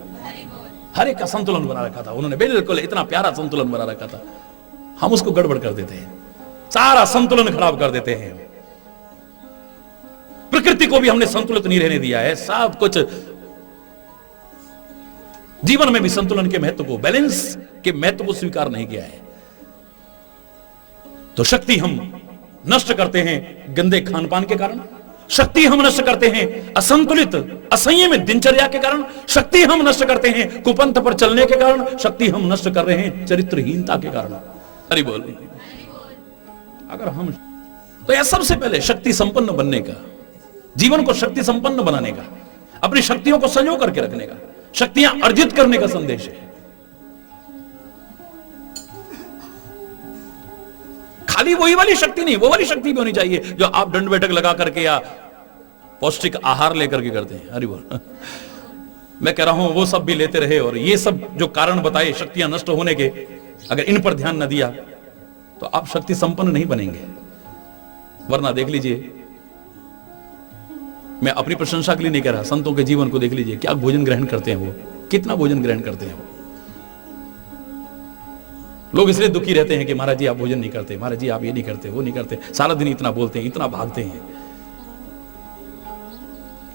हर एक का संतुलन बना रखा था उन्होंने, बिल्कुल इतना प्यारा संतुलन बना रखा था। हम उसको गड़बड़ कर देते हैं, सारा संतुलन खराब कर देते हैं। प्रकृति को भी हमने संतुलित नहीं रहने दिया है, सब कुछ। जीवन में भी संतुलन के महत्व को, बैलेंस के महत्व को स्वीकार नहीं किया है। तो शक्ति हम नष्ट करते हैं गंदे खान पान के कारण, शक्ति हम नष्ट करते हैं असंतुलित असंयमित दिनचर्या के कारण, शक्ति हम नष्ट करते हैं कुपंथ पर चलने के कारण, शक्ति हम नष्ट कर रहे हैं चरित्रहीनता के कारण। हरि बोल। अगर हम तो यह सबसे पहले शक्ति संपन्न बनने का, जीवन को शक्ति संपन्न बनाने का, अपनी शक्तियों को संजो करके रखने का, शक्तियां अर्जित करने का संदेश है। खाली वही वाली शक्ति नहीं, वो वाली शक्ति भी होनी चाहिए जो आप दंड बैठक लगा करके या पौष्टिक आहार लेकर के करते हैं। हरि बोल। मैं कह रहा हूं वो सब भी लेते रहे, और ये सब जो कारण बताए शक्तियां नष्ट होने के, अगर इन पर ध्यान न दिया तो आप शक्ति संपन्न नहीं बनेंगे। वरना देख लीजिए, मैं अपनी प्रशंसा के लिए नहीं कह रहा, संतों के जीवन को देख लीजिए, क्या भोजन ग्रहण करते हैं वो, कितना भोजन ग्रहण करते हैं वो। लोग इसलिए दुखी रहते हैं कि महाराज जी आप भोजन नहीं करते, महाराज जी आप ये नहीं करते, वो नहीं करते, सारा दिन इतना बोलते हैं, इतना भागते हैं।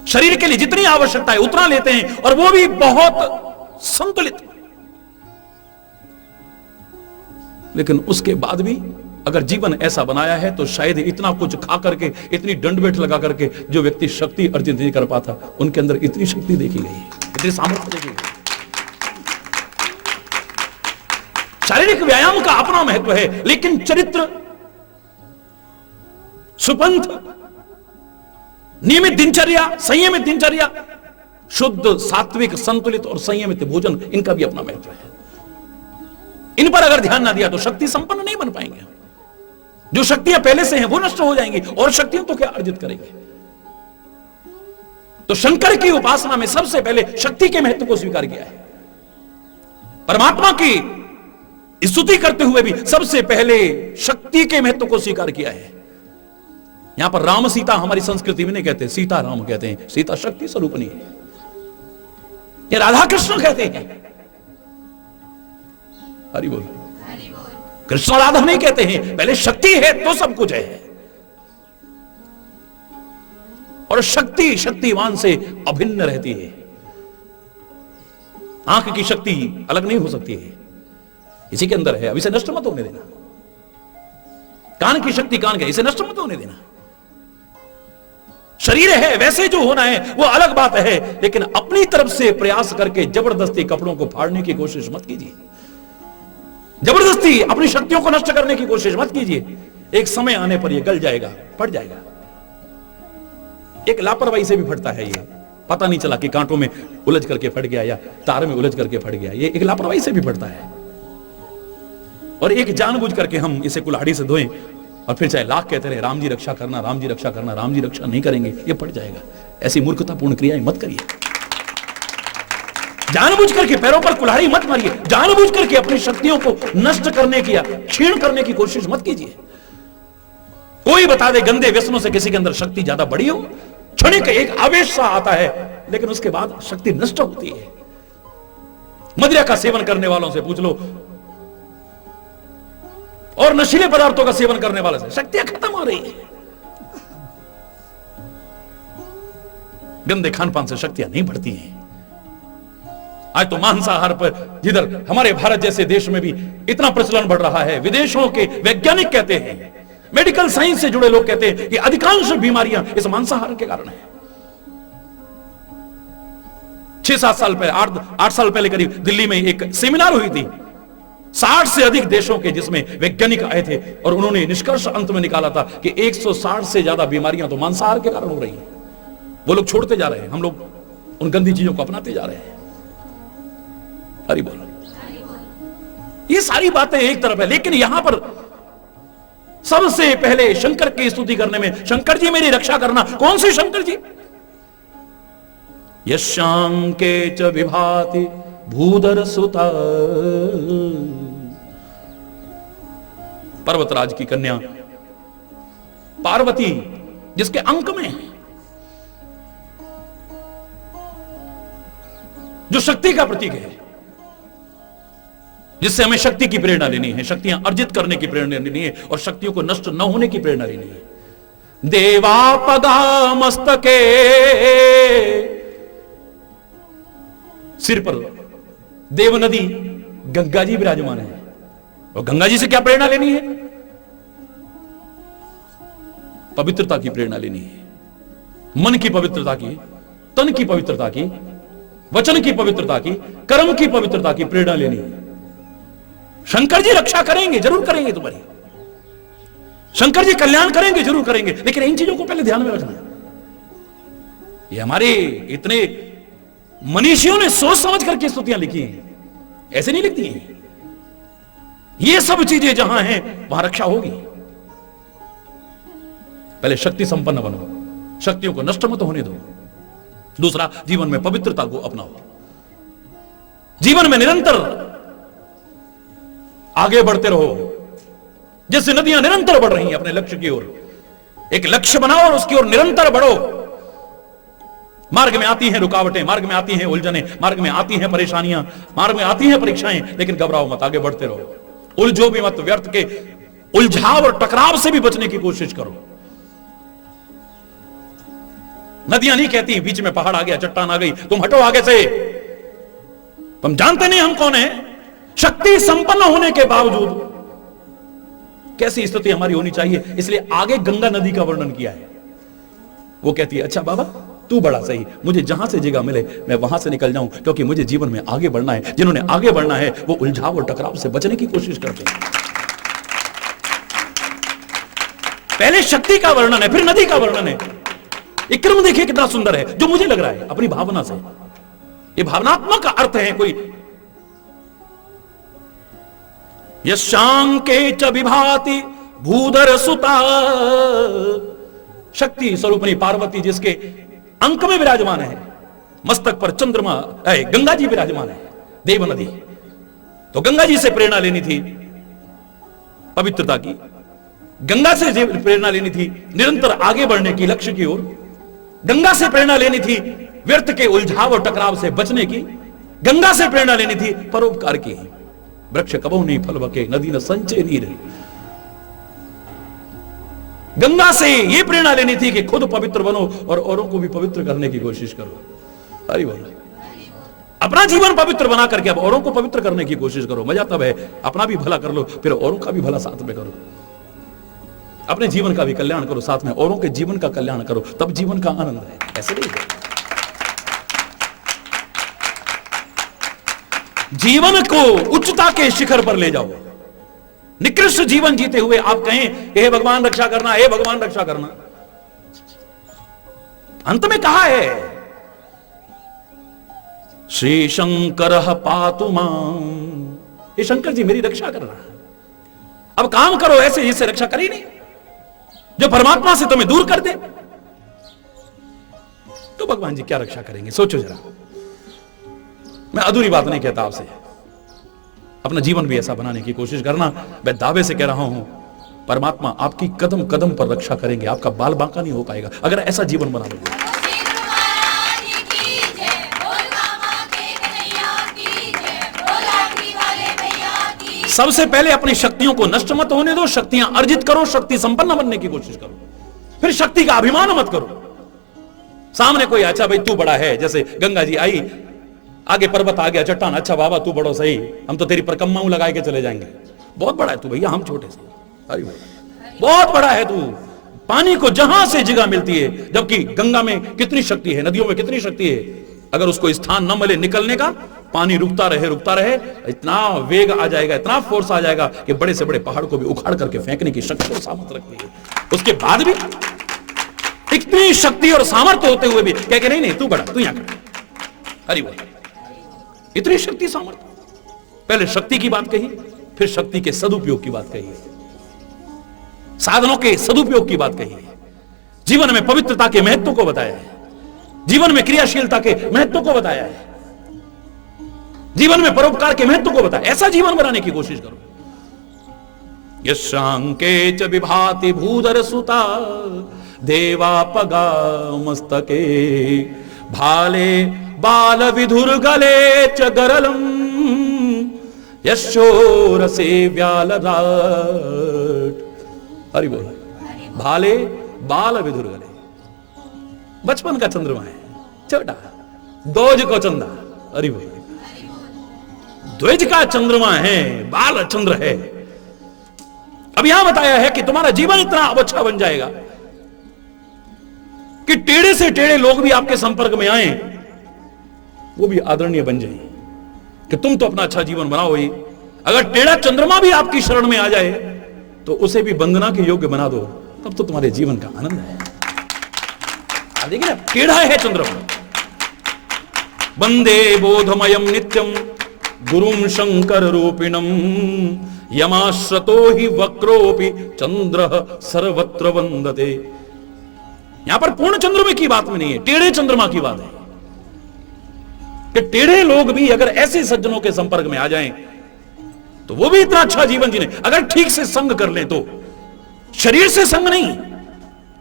शरीर के लिए जितनी आवश्यकता है उतना लेते हैं, और वो भी बहुत संतुलित। लेकिन उसके बाद भी अगर जीवन ऐसा बनाया है तो शायद इतना कुछ खा करके, इतनी दंड बैठ लगा करके जो व्यक्ति शक्ति अर्जित नहीं कर पाता, उनके अंदर इतनी शक्ति देखी गई, इतनी सामर्थ्य देखी गई। शारीरिक व्यायाम का अपना महत्व है, लेकिन चरित्र, सुपंथ, नियमित दिनचर्या, संयमित दिनचर्या, शुद्ध सात्विक संतुलित और संयमित भोजन, इनका भी अपना महत्व है। इन पर अगर ध्यान ना दिया तो शक्ति संपन्न नहीं बन पाएंगे। जो शक्तियां पहले से हैं वो नष्ट हो जाएंगी, और शक्तियां तो क्या अर्जित करेंगे। तो शंकर की उपासना में सबसे पहले शक्ति के महत्व को स्वीकार किया है। परमात्मा की स्तुति करते हुए भी सबसे पहले शक्ति के महत्व को स्वीकार किया है। यहां पर राम सीता हमारी संस्कृति में नहीं कहते, सीता राम कहते हैं, सीता शक्ति स्वरूपनी है। ये राधा कृष्ण कहते हैं। हरि बोल। कृष्ण राधा नहीं कहते हैं, पहले शक्ति है तो सब कुछ है। और शक्ति शक्तिवान से अभिन्न रहती है। आंख की शक्ति अलग नहीं हो सकती है, इसी के अंदर है, अब इसे नष्ट मत होने देना। कान की शक्ति कान का, इसे नष्ट मत होने देना। शरीर है वैसे जो होना है वो अलग बात है, लेकिन अपनी तरफ से प्रयास करके जबरदस्ती कपड़ों को फाड़ने की कोशिश मत कीजिए। जबरदस्ती अपनी शक्तियों को नष्ट करने की कोशिश मत कीजिए। एक समय आने पर यह गल जाएगा, फट जाएगा। एक लापरवाही से भी फटता है, ये पता नहीं चला कि कांटों में उलझ करके फट गया या तार में उलझ करके फट गया। ये एक लापरवाही से भी फटता है। और एक जानबूझ करके हम इसे कुल्हाड़ी से धोएं और फिर चाहे लाख कहते रहे राम जी रक्षा करना, राम जी रक्षा करना, राम जी रक्षा नहीं करेंगे, ये फट जाएगा। ऐसी मूर्खतापूर्ण क्रियाएं मत करिए। जानबूझ करके पैरों पर कुल्हाड़ी मत मारिए। जानबूझ करके अपनी शक्तियों को नष्ट करने की या क्षीण करने की कोशिश मत कीजिए। कोई बता दे गंदे व्यसनों से किसी के अंदर शक्ति ज्यादा बड़ी हो, क्षणिक एक आवेश सा आता है, लेकिन उसके बाद शक्ति नष्ट होती है। मदिरा का सेवन करने वालों से पूछ लो और नशीले पदार्थों का सेवन करने वाले से शक्तियां खत्म हो रही है। गंदे खान पान से शक्तियां नहीं बढ़ती हैं। आज तो मांसाहार पर जिधर हमारे भारत जैसे देश में भी इतना प्रचलन बढ़ रहा है, विदेशों के वैज्ञानिक कहते हैं, मेडिकल साइंस से जुड़े लोग कहते हैं कि अधिकांश बीमारियां इस मांसाहार के कारण है। 6-7 साल पहले, 8 साल पहले करीब दिल्ली में एक सेमिनार हुई थी 60 से अधिक देशों के, जिसमें वैज्ञानिक आए थे और उन्होंने निष्कर्ष अंत में निकाला था कि 160 से ज्यादा बीमारियां तो मांसाहार के कारण हो रही हैं। वो लोग छोड़ते जा रहे हैं, हम लोग उन गंदी चीजों को अपनाते जा रहे हैं। हरि बोल। ये सारी बातें एक तरफ है, लेकिन यहां पर सबसे पहले शंकर की स्तुति करने में, शंकर जी मेरी रक्षा करना। कौन से शंकर जी? यशांके च विभाति भूधर सुता, पर्वतराज की कन्या पार्वती जिसके अंक में है, जो शक्ति का प्रतीक है, जिससे हमें शक्ति की प्रेरणा लेनी है, शक्तियां अर्जित करने की प्रेरणा लेनी है और शक्तियों को नष्ट न होने की प्रेरणा लेनी है। देवापदा मस्तके, सिर पर देव नदी गंगा जी विराजमान है, और गंगा जी से क्या प्रेरणा लेनी है? पवित्रता की प्रेरणा लेनी है, मन की पवित्रता की, तन की पवित्रता की, वचन की पवित्रता की, कर्म की पवित्रता की प्रेरणा लेनी है। शंकर जी रक्षा करेंगे, जरूर करेंगे तुम्हारी, शंकर जी कल्याण करेंगे, जरूर करेंगे, लेकिन इन चीजों को पहले ध्यान में रखना है। ये हमारे इतने मनीषियों ने सोच समझ करके स्तुतियां लिखी हैं, ऐसे नहीं लिखती हैं। ये सब चीजें जहां हैं वहां रक्षा होगी। पहले शक्ति संपन्न बनो, शक्तियों को नष्ट मत होने दो। दूसरा, जीवन में पवित्रता को अपनाओ, जीवन में निरंतर आगे बढ़ते रहो, जैसे नदियां निरंतर बढ़ रही हैं अपने लक्ष्य की ओर। एक लक्ष्य बनाओ और उसकी ओर निरंतर बढ़ो। मार्ग में आती हैं रुकावटें, मार्ग में आती हैं उलझनें, मार्ग में आती हैं परेशानियां, मार्ग में आती हैं परीक्षाएं, लेकिन घबराओ मत, आगे बढ़ते रहो। उलझो भी मत, व्यर्थ के उलझाव और टकराव से भी बचने की कोशिश करो। नदियां नहीं कहती बीच में पहाड़ आ गया, चट्टान आ गई, तुम हटो आगे से। तुम जानते नहीं हम कौन है। शक्ति संपन्न होने के बावजूद कैसी स्थिति हमारी होनी चाहिए, इसलिए आगे गंगा नदी का वर्णन किया है। वो कहती है, अच्छा बाबा तू बड़ा सही, मुझे जहां से जगह मिले मैं वहां से निकल जाऊं, क्योंकि मुझे जीवन में आगे बढ़ना है। जिन्होंने आगे बढ़ना है वो उलझाव और टकराव से बचने की कोशिश करते हैं। पहले शक्ति का वर्णन है, फिर नदी का वर्णन है। ये क्रम देखिए कितना सुंदर है, जो मुझे लग रहा है अपनी भावना से। ये भावनात्मक अर्थ है। कोई यशांके च विभाति भूधर सुता, शक्ति स्वरूपनी पार्वती जिसके अंक में विराजमान है, मस्तक पर चंद्रमा गंगा जी विराजमान है, देव नदी। तो गंगा जी से प्रेरणा लेनी थी पवित्रता की, गंगा से प्रेरणा लेनी थी निरंतर आगे बढ़ने की लक्ष्य की ओर, गंगा से प्रेरणा लेनी थी व्यर्थ के उलझाव और टकराव से बचने की, गंगा से प्रेरणा लेनी थी परोपकार की। वृक्ष कबहु नहीं फल बके, नदी न संचय नीर। गंगा से यह प्रेरणा लेनी थी कि खुद पवित्र बनो और औरों को भी पवित्र करने की कोशिश करो। अरे बोलो, अपना जीवन पवित्र बना करके अब औरों को पवित्र करने की कोशिश करो। मजा तब है, अपना भी भला कर लो, फिर औरों का भी भला साथ में करो। अपने जीवन का भी कल्याण करो, साथ में औरों के जीवन का कल्याण करो, तब जीवन का आनंद है। ऐसे नहीं है। जीवन को उच्चता के शिखर पर ले जाओ। निकृष्ट जीवन जीते हुए आप कहें हे भगवान रक्षा करना, हे भगवान रक्षा करना। अंत में कहा है श्री शंकर पातु मां, ये शंकर जी मेरी रक्षा करना। अब काम करो ऐसे जिससे रक्षा करी नहीं, जो परमात्मा से तुम्हें दूर कर दे, तो भगवान जी क्या रक्षा करेंगे? सोचो जरा। मैं अधूरी बात नहीं कहता आपसे, अपना जीवन भी ऐसा बनाने की कोशिश करना। मैं दावे से कह रहा हूं परमात्मा आपकी कदम कदम पर रक्षा करेंगे, आपका बाल बांका नहीं हो पाएगा अगर ऐसा जीवन बना लोगे। सबसे पहले अपनी शक्तियों को नष्ट मत होने दो, शक्तियां अर्जित करो, शक्ति संपन्न बनने की कोशिश करो। फिर शक्ति का अभिमान मत करो। सामने कोई अच्छा भाई तू बड़ा है, जैसे गंगा जी आई, आगे पर्वत आ गया, चट्टान, अच्छा बाबा तू बड़ो सही, हम तो तेरी परकम्माऊ लगा के चले जाएंगे। बहुत बड़ा है तू भैया, हम छोटे से। अरे बहुत बड़ा है तू। पानी को जहां से जगह मिलती है, जबकि गंगा में कितनी शक्ति है, नदियों में कितनी शक्ति है, अगर उसको स्थान न मिले निकलने का, पानी रुकता रहे, इतना वेग आ जाएगा, इतना फोर्स आ जाएगा कि बड़े से बड़े पहाड़ को भी उखाड़ करके फेंकने की शक्ति और सामर्थ्य रखती है। उसके बाद भी इतनी शक्ति और सामर्थ्य होते हुए भी कह के नहीं तू बड़ा, तू यहां खड़ा। अरे वो इतनी शक्ति सामर्थ्य। पहले शक्ति की बात कही, फिर शक्ति के सदुपयोग की बात कही, साधनों के सदुपयोग की बात कही, जीवन में पवित्रता के महत्व को बताया है, जीवन में क्रियाशीलता के महत्व को बताया है, जीवन में परोपकार के महत्व को बताया। ऐसा जीवन बनाने की कोशिश करो। यशांके च विभाति भूधर सुता देवापगा मस्तके भाले बाल विधुर गले च गरलम यशोरसे व्यालराट। अरे बोल, भाले बाल विधुर गले, बचपन का चंद्रमा है, छोटा दोज को चंदा। अरे बोल, द्विज का चंद्रमा है, बाल चंद्र है। अब यहां बताया है कि तुम्हारा जीवन इतना अच्छा बन जाएगा कि टेढ़े से टेढ़े लोग भी आपके संपर्क में आए, वो भी आदरणीय बन जाए कि तुम तो अपना अच्छा जीवन बनाओ ही। अगर टेढ़ा चंद्रमा भी आपकी शरण में आ जाए तो उसे भी वंदना के योग्य बना दो, तब तो तुम्हारे जीवन का आनंद है। देखिए ना, टेढ़ा है चंद्रमा। वंदे बोधमयम नित्यम गुरुम शंकर रूपिणम यमाश्रतो ही वक्रोपि चंद्र सर्वत्र वंदते। यहां पर पूर्ण चंद्रमा की बात में नहीं है, टेढ़े चंद्रमा की बात है कि टेढ़े लोग भी अगर ऐसे सज्जनों के संपर्क में आ जाएं तो वो भी इतना अच्छा जीवन जीने, अगर ठीक से संग कर लें तो। शरीर से संग नहीं,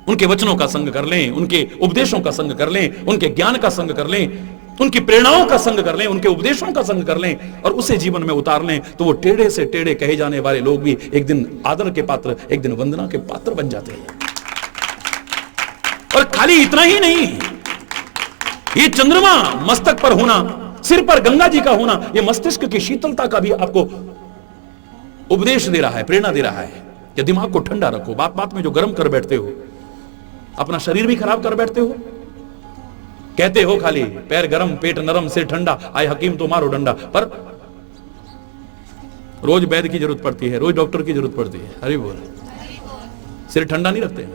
उनके वचनों का संग कर लें, उनके उपदेशों का संग कर लें, उनके ज्ञान का संग कर लें, उनकी प्रेरणाओं का संग कर लें, उनके उपदेशों का संग कर लें और उसे जीवन में उतार लें, तो वो टेढ़े से टेढ़े कहे जाने वाले लोग भी एक दिन आदर के पात्र, एक दिन वंदना के पात्र बन जाते हैं। और खाली इतना ही नहीं, ये चंद्रमा मस्तक पर होना, सिर पर गंगा जी का होना, ये मस्तिष्क की शीतलता का भी आपको उपदेश दे रहा है, प्रेरणा दे रहा है कि दिमाग को ठंडा रखो। बात बात में जो गर्म कर बैठते हो, अपना शरीर भी खराब कर बैठते हो। कहते हो खाली पैर गरम पेट नरम सिर ठंडा, आए हकीम तो मारो डंडा, पर रोज वैद्य की जरूरत पड़ती है, रोज डॉक्टर की जरूरत पड़ती है। हरि बोल। सिर ठंडा नहीं रखते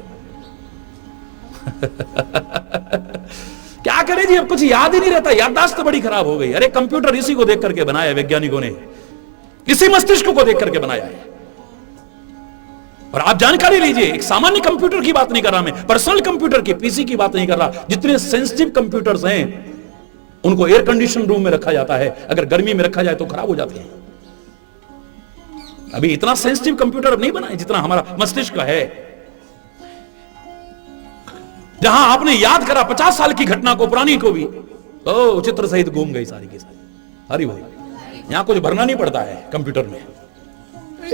क्या करें जी, अब कुछ याद ही नहीं रहता, याददाश्त तो बड़ी खराब हो गई। अरे कंप्यूटर इसी को देख करके बनाया वैज्ञानिकों ने, इसी मस्तिष्क को देख करके बनाया है। और आप जानकारी लीजिए, एक सामान्य कंप्यूटर की बात नहीं कर रहा मैं, पर्सनल कंप्यूटर की, पीसी की बात नहीं कर रहा। जितने सेंसिटिव कंप्यूटर्स हैं उनको एयर कंडीशन रूम में रखा जाता है, अगर गर्मी में रखा जाए तो खराब हो जाते हैं। अभी इतना सेंसिटिव कंप्यूटर नहीं बना है जितना हमारा मस्तिष्क है। जहां आपने याद करा 50 साल की घटना को, पुरानी को भी, तो चित्र सहित घूम गई सारी की सारी। हरि बोल। यहां कुछ भरना नहीं पड़ता है कंप्यूटर में,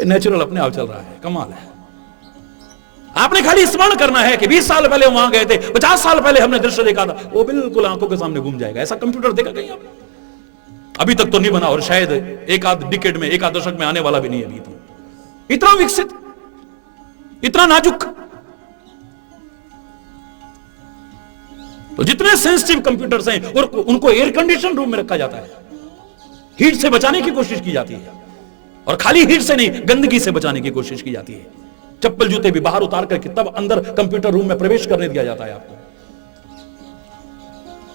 नेचुरल अपने आप चल रहा है, कमाल है। आपने खाली स्मरण करना है कि 20 साल पहले वहां गए थे, 50 साल पहले हमने दृश्य देखा था, वो बिल्कुल आंखों के सामने घूम जाएगा। ऐसा कंप्यूटर देखा कहीं आपने? अभी तक तो नहीं बना, और शायद एक आध डिकेड में, एक आध दशक में आने वाला भी नहीं है अभी। इतना विकसित, इतना नाजुक। तो जितने सेंसिटिव कंप्यूटर्स हैं और उनको एयर कंडीशन रूम में रखा जाता है, हीट से बचाने की कोशिश की जाती है। और खाली हीट से नहीं, गंदगी से बचाने की कोशिश की जाती है। चप्पल जूते भी बाहर उतार करके तब अंदर कंप्यूटर रूम में प्रवेश करने दिया जाता है आपको।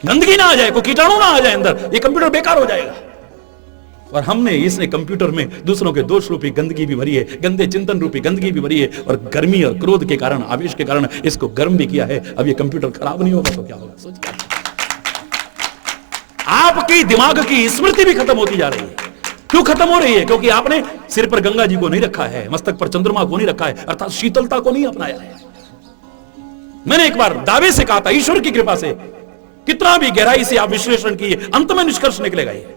गंदगी ना आ जाए, कोई कीटाणु ना आ जाए अंदर, ये कंप्यूटर बेकार हो जाएगा। और हमने इसने कंप्यूटर में दूसरों के दोष रूपी गंदगी भी भरी है, गंदे चिंतन रूपी गंदगी भी भरी है, और गर्मी और क्रोध के कारण, आवेश के कारण इसको गर्म भी किया है। अब ये कंप्यूटर खराब नहीं होगा तो क्या होगा? सोचिए। आपकी दिमाग की स्मृति भी खत्म होती जा रही है। क्यों खत्म हो रही है? क्योंकि आपने सिर पर गंगा जी को नहीं रखा है, मस्तक पर चंद्रमा को नहीं रखा है, अर्थात शीतलता को नहीं अपनाया है। मैंने एक बार दावे से कहा था, ईश्वर की कृपा से कितना भी गहराई से आप विश्लेषण किए, अंत में निष्कर्ष निकलेगा ये।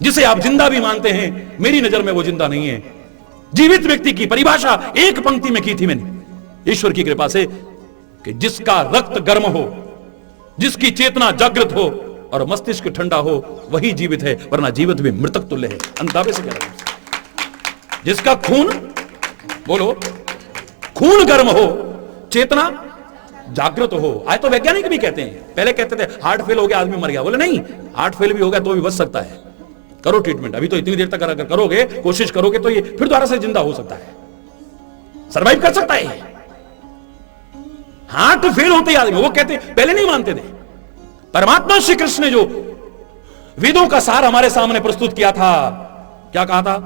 जिसे आप जिंदा भी मानते हैं, मेरी नजर में वो जिंदा नहीं है। जीवित व्यक्ति की परिभाषा एक पंक्ति में की थी मैंने, ईश्वर की कृपा से, कि जिसका रक्त गर्म हो, जिसकी चेतना जागृत हो और मस्तिष्क ठंडा हो, वही जीवित है, वरना जीवित भी मृतक तुल्य है। अंदाजे से कह रहा हूं, जिसका खून, बोलो, खून गर्म हो, चेतना जागृत हो। आज तो वैज्ञानिक भी कहते हैं, पहले कहते थे हार्ट फेल हो गया आदमी मर गया, बोले नहीं, हार्ट फेल भी हो गया तो भी बच सकता है, करो ट्रीटमेंट। अभी तो इतनी देर तक अगर करोगे, कोशिश करोगे तो ये फिर दोबारा से जिंदा हो सकता है, सरवाइव कर सकता है। हार्ट फेल होते ही आदमी, वो कहते पहले नहीं मानते थे। परमात्मा श्री कृष्ण ने जो वेदों का सार हमारे सामने प्रस्तुत किया था, क्या कहा था?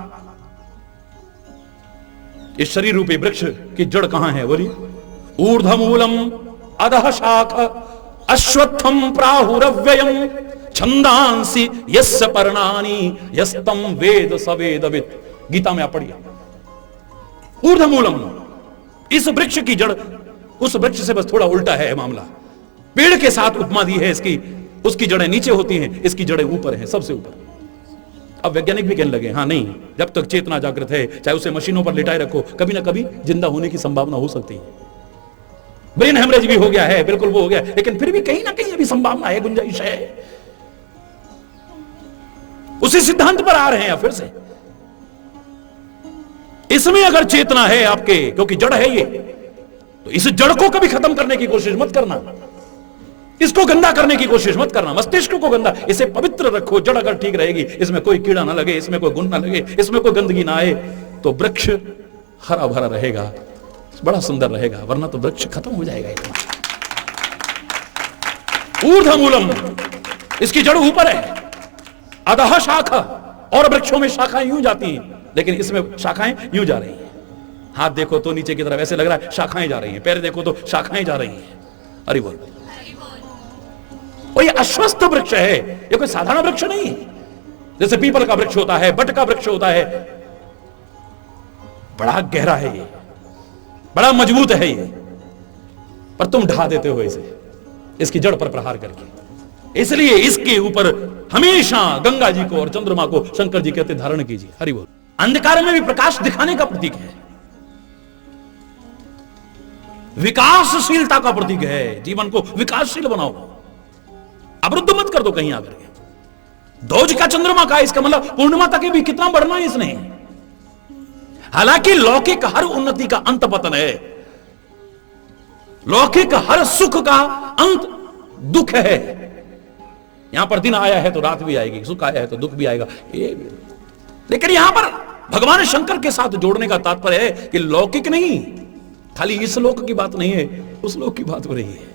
इस शरीर रूपी वृक्ष की जड़ कहां है? बोली, ऊर्ध्वमूलम अधः शाख अश्वत्थम प्राहुरव्ययम छंदांसि यस्य पर्णानि यस्तम वेद सवेदवित्। गीता में आप पढ़िए, ऊर्ध्वमूलम, इस वृक्ष की जड़, उस वृक्ष से बस थोड़ा उल्टा है मामला। पेड़ के साथ उपमा दी है इसकी, उसकी जड़ें नीचे होती हैं, इसकी जड़ें ऊपर हैं, सबसे ऊपर। अब वैज्ञानिक भी कहने लगे, हाँ नहीं, जब तक चेतना जागृत है, चाहे उसे मशीनों पर लिटाए रखो, कभी ना कभी जिंदा होने की संभावना हो सकती है। ब्रेन हेमरेज भी हो गया है, बिल्कुल वो हो गया, लेकिन फिर भी कहीं ना कहीं अभी संभावना है, गुंजाइश है। उसी सिद्धांत पर आ रहे हैं फिर से। इसमें अगर चेतना है आपके, क्योंकि जड़ है ये, तो इस जड़ को कभी खत्म करने की कोशिश मत करना, इसको गंदा करने की कोशिश मत करना, मस्तिष्क को गंदा, इसे पवित्र रखो। जड़ अगर ठीक रहेगी, इसमें कोई कीड़ा ना लगे, इसमें कोई गुण ना लगे, इसमें कोई गंदगी ना आए, तो वृक्ष हरा भरा रहेगा, बड़ा सुंदर रहेगा। वरना तो वृक्ष खत्म हो जाएगा। ऊर्ध्वमूलम, इसकी जड़ ऊपर है, अधः शाखा, और वृक्षों में शाखाएं यूं जाती हैं, लेकिन इसमें शाखाएं यूं जा रही हैं। हाथ देखो तो नीचे की तरफ ऐसे लग रहा है शाखाएं जा रही हैं, पैर देखो तो शाखाएं जा रही हैं। हरि बोल। और ये अश्वस्थ वृक्ष है, ये कोई साधारण वृक्ष नहीं है। जैसे पीपल का वृक्ष होता है, बट का वृक्ष होता है, बड़ा गहरा है ये, बड़ा मजबूत है ये, पर तुम ढा देते हो इसे, इसकी जड़ पर प्रहार करके। इसलिए इसके ऊपर हमेशा गंगा जी को और चंद्रमा को शंकर जी कहते धारण कीजिए। हरि बोल। अंधकार में भी प्रकाश दिखाने का प्रतीक है, विकासशीलता का प्रतीक है। जीवन को विकासशील बनाओ, अवरुद्ध मत कर दो कहीं आकर के। ध्वज का चंद्रमा का, इसका मतलब पूर्णिमा तक भी कितना बढ़ना है इसने। हालांकि लौकिक हर उन्नति का अंत पतन है, लौकिक हर सुख का अंत दुख है। यहां पर दिन आया है तो रात भी आएगी, सुख आया है तो दुख भी आएगा। लेकिन यहां पर भगवान शंकर के साथ जोड़ने का तात्पर्य है कि लौकिक नहीं, खाली इस लोक की बात नहीं है, उस लोक की बात हो रही है।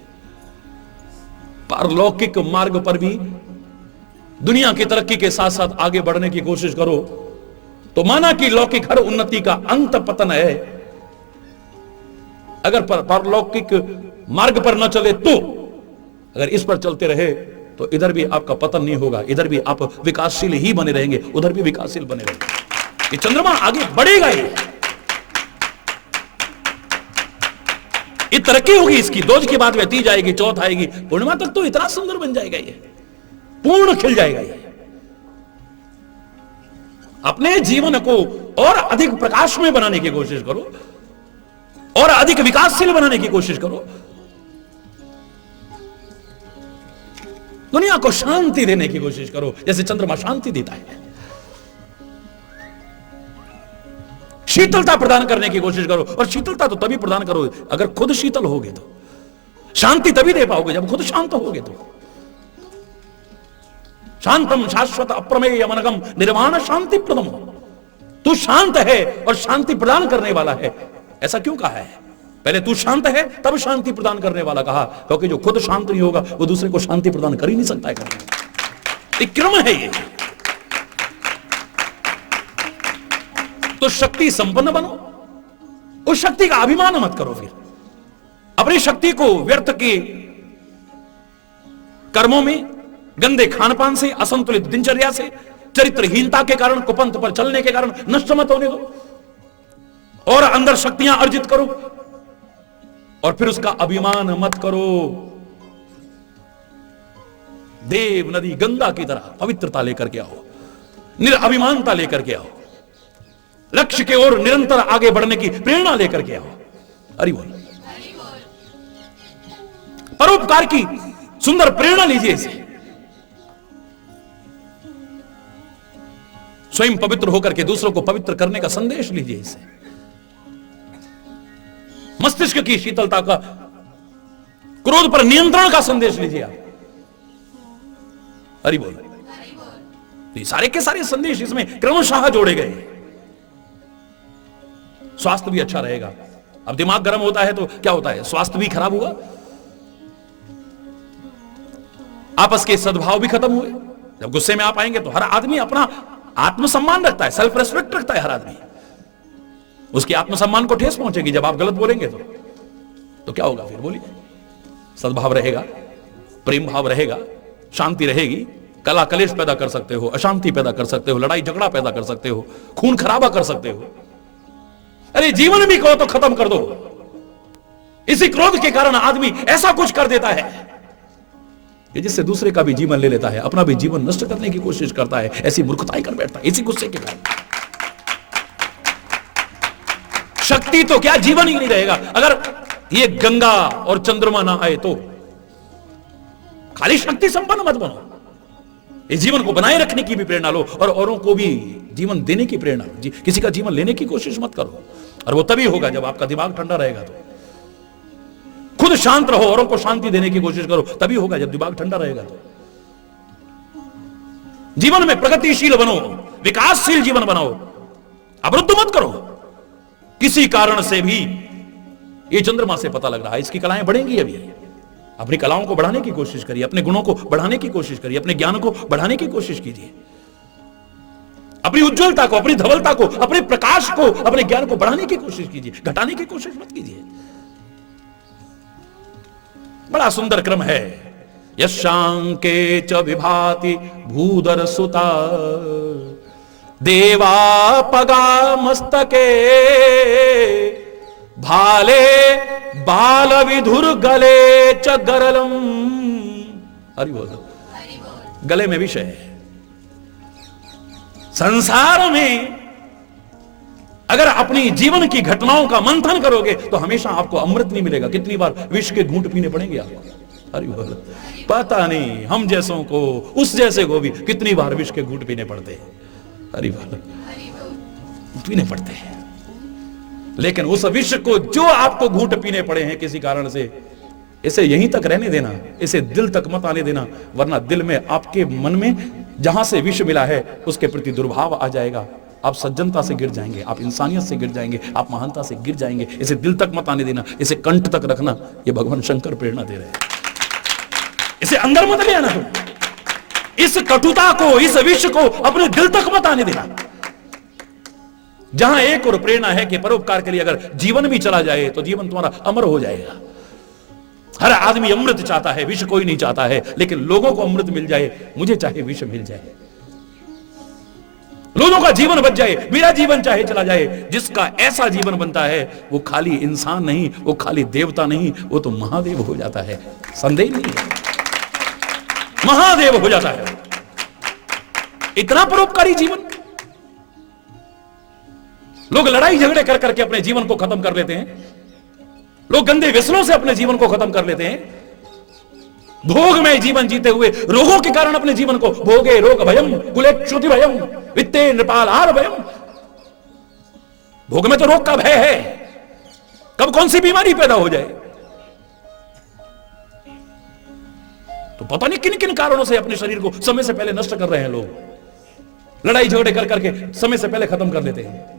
पारलौकिक मार्ग पर भी दुनिया की तरक्की के साथ साथ आगे बढ़ने की कोशिश करो, तो माना कि लौकिक हर उन्नति का अंत पतन है। अगर पारलौकिक मार्ग पर न चले तो, अगर इस पर चलते रहे तो इधर भी आपका पतन नहीं होगा, इधर भी आप विकासशील ही बने रहेंगे, उधर भी विकासशील बने रहेंगे। ये चंद्रमा आगे बढ़ेगा, ये तरक्की होगी इसकी। ध्वज की बात बहती जाएगी, चौथ आएगी, पूर्णिमा तक तो इतना सुंदर बन जाएगा, ये पूर्ण खिल जाएगा। ये अपने जीवन को और अधिक प्रकाश में बनाने की कोशिश करो, और अधिक विकासशील बनाने की कोशिश करो। दुनिया को शांति देने की कोशिश करो, जैसे चंद्रमा शांति देता है। शीतलता प्रदान करने की कोशिश करो, और शीतलता तो तभी प्रदान करो अगर खुद शीतल होगे, तो शांति तभी दे पाओगे जब खुद शांत होगे। तो शांतम शाश्वत अप्रमेय मनगम निर्वाण शांति प्रदम। तू शांत है और शांति प्रदान करने वाला है। ऐसा क्यों कहा है? पहले तू शांत है तब शांति प्रदान करने वाला कहा, क्योंकि जो खुद शांत नहीं होगा वो दूसरे को शांति प्रदान कर ही नहीं सकता है। एक क्रम है ये। तो शक्ति संपन्न बनो, उस शक्ति का अभिमान मत करो। फिर अपनी शक्ति को व्यर्थ के कर्मों में, गंदे खानपान से, असंतुलित दिनचर्या से, चरित्रहीनता के कारण, कुपंथ पर चलने के कारण नष्ट मत होने दो, और अंदर शक्तियां अर्जित करो, और फिर उसका अभिमान मत करो। देव नदी गंगा की तरह पवित्रता लेकर के आओ, निरअभिमानता लेकर के आओ, लक्ष्य की ओर निरंतर आगे बढ़ने की प्रेरणा लेकर के आओ। हरि बोल। परोपकार की सुंदर प्रेरणा लीजिए इसे। स्वयं पवित्र होकर के दूसरों को पवित्र करने का संदेश लीजिए इसे। मस्तिष्क की शीतलता का, क्रोध पर नियंत्रण का संदेश लीजिए आप। हरि बोल। ये सारे के सारे संदेश इसमें क्रमशः जोड़े गए। स्वास्थ्य भी अच्छा रहेगा। अब दिमाग गर्म होता है तो क्या होता है? स्वास्थ्य भी खराब हुआ, आपस के सद्भाव भी खत्म हुए। जब गुस्से में आप आएंगे तो हर आदमी अपना आत्मसम्मान रखता है, सेल्फ रेस्पेक्ट रखता है हर आदमी। उसके आत्मसम्मान को ठेस पहुंचेगी जब आप गलत बोलेंगे तो क्या होगा फिर? बोलिए। सद्भाव रहेगा, प्रेम भाव रहेगा, शांति रहेगी। कला कलेश पैदा कर सकते हो, अशांति पैदा कर सकते हो, लड़ाई झगड़ा पैदा कर सकते हो, खून खराबा कर सकते हो। अरे जीवन भी कहो तो खत्म कर दो। इसी क्रोध के कारण आदमी ऐसा कुछ कर देता है कि जिससे दूसरे का भी जीवन ले लेता है, अपना भी जीवन नष्ट करने की कोशिश करता है। ऐसी मूर्खताई कर बैठता है इसी गुस्से के कारण। शक्ति तो क्या, जीवन ही नहीं रहेगा अगर ये गंगा और चंद्रमा ना आए तो। खाली शक्ति संपन्न मत बनो, इस जीवन को बनाए रखने की भी प्रेरणा लो, और औरों को भी जीवन देने की प्रेरणा लो। किसी का जीवन लेने की कोशिश मत करो, और वो तभी होगा जब आपका दिमाग ठंडा रहेगा। तो खुद शांत रहो, औरों को शांति देने की कोशिश करो, तभी होगा जब दिमाग ठंडा रहेगा। तो जीवन में प्रगतिशील बनो, विकासशील जीवन बनाओ, अवरुद्ध मत करो किसी कारण से भी। ये चंद्रमा से पता लग रहा है, इसकी कलाएं बढ़ेंगी अभी। अपनी कलाओं को बढ़ाने की कोशिश करिए, अपने गुणों को बढ़ाने की कोशिश करिए, अपने ज्ञान को बढ़ाने की कोशिश कीजिए, अपनी उज्ज्वलता को, अपनी धवलता को, अपने प्रकाश को, अपने ज्ञान को बढ़ाने की कोशिश कीजिए, घटाने की कोशिश मत कीजिए। बड़ा सुंदर क्रम है। यशांके च विभाति भूधर सुता देवापगा मस्तके भाले बाल विधुर गले च गरलम। हरि बोल। गले में विष है। संसार में अगर अपनी जीवन की घटनाओं का मंथन करोगे तो हमेशा आपको अमृत नहीं मिलेगा। कितनी बार विष के घूंट पीने पड़ेंगे आपको। हरि बोल। पता नहीं हम जैसों को, उस जैसे को भी कितनी बार विष के घूंट पीने पड़ते हैं। हरि बोल। पीने पड़ते हैं, लेकिन उस विष को जो आपको घूंट पीने पड़े हैं किसी कारण से, इसे यहीं तक रहने देना, इसे दिल तक मत आने देना, वरना दिल में, आपके मन में जहां से विष मिला है उसके प्रति दुर्भाव आ जाएगा। आप सज्जनता से गिर जाएंगे, आप इंसानियत से गिर जाएंगे, आप महानता से गिर जाएंगे। इसे दिल तक मत आने देना, इसे कंठ तक रखना। ये भगवान शंकर प्रेरणा दे रहे हैं। इसे अंदर मत ले आना तुम। इस कटुता को, इस विष को अपने दिल तक मत आने देना। जहां एक और प्रेरणा है कि परोपकार के लिए अगर जीवन भी चला जाए तो जीवन तुम्हारा अमर हो जाएगा। हर आदमी अमृत चाहता है, विष कोई नहीं चाहता है, लेकिन लोगों को अमृत मिल जाए, मुझे चाहे विष मिल जाए, लोगों का जीवन बच जाए, मेरा जीवन चाहे चला जाए। जिसका ऐसा जीवन बनता है वो खाली इंसान नहीं, वो खाली देवता नहीं, वो तो महादेव हो जाता है। संदेह नहीं है, महादेव हो जाता है। इतना परोपकारी जीवन। लोग लड़ाई झगड़े कर करके अपने जीवन को खत्म कर लेते हैं। लोग गंदे व्यसनों से अपने जीवन को खत्म कर लेते हैं। भोग में जीवन जीते हुए रोगों के कारण अपने जीवन को भोगे रोग भयम कुलेक्षुति भयम वित्ते नृपाल आर भयम। भोग में तो रोग का भय है, कब कौन सी बीमारी पैदा हो जाए। तो पता नहीं किन किन कारणों से अपने शरीर को समय से पहले नष्ट कर रहे हैं लोग। लड़ाई झगड़े कर करके समय से पहले खत्म कर लेते हैं।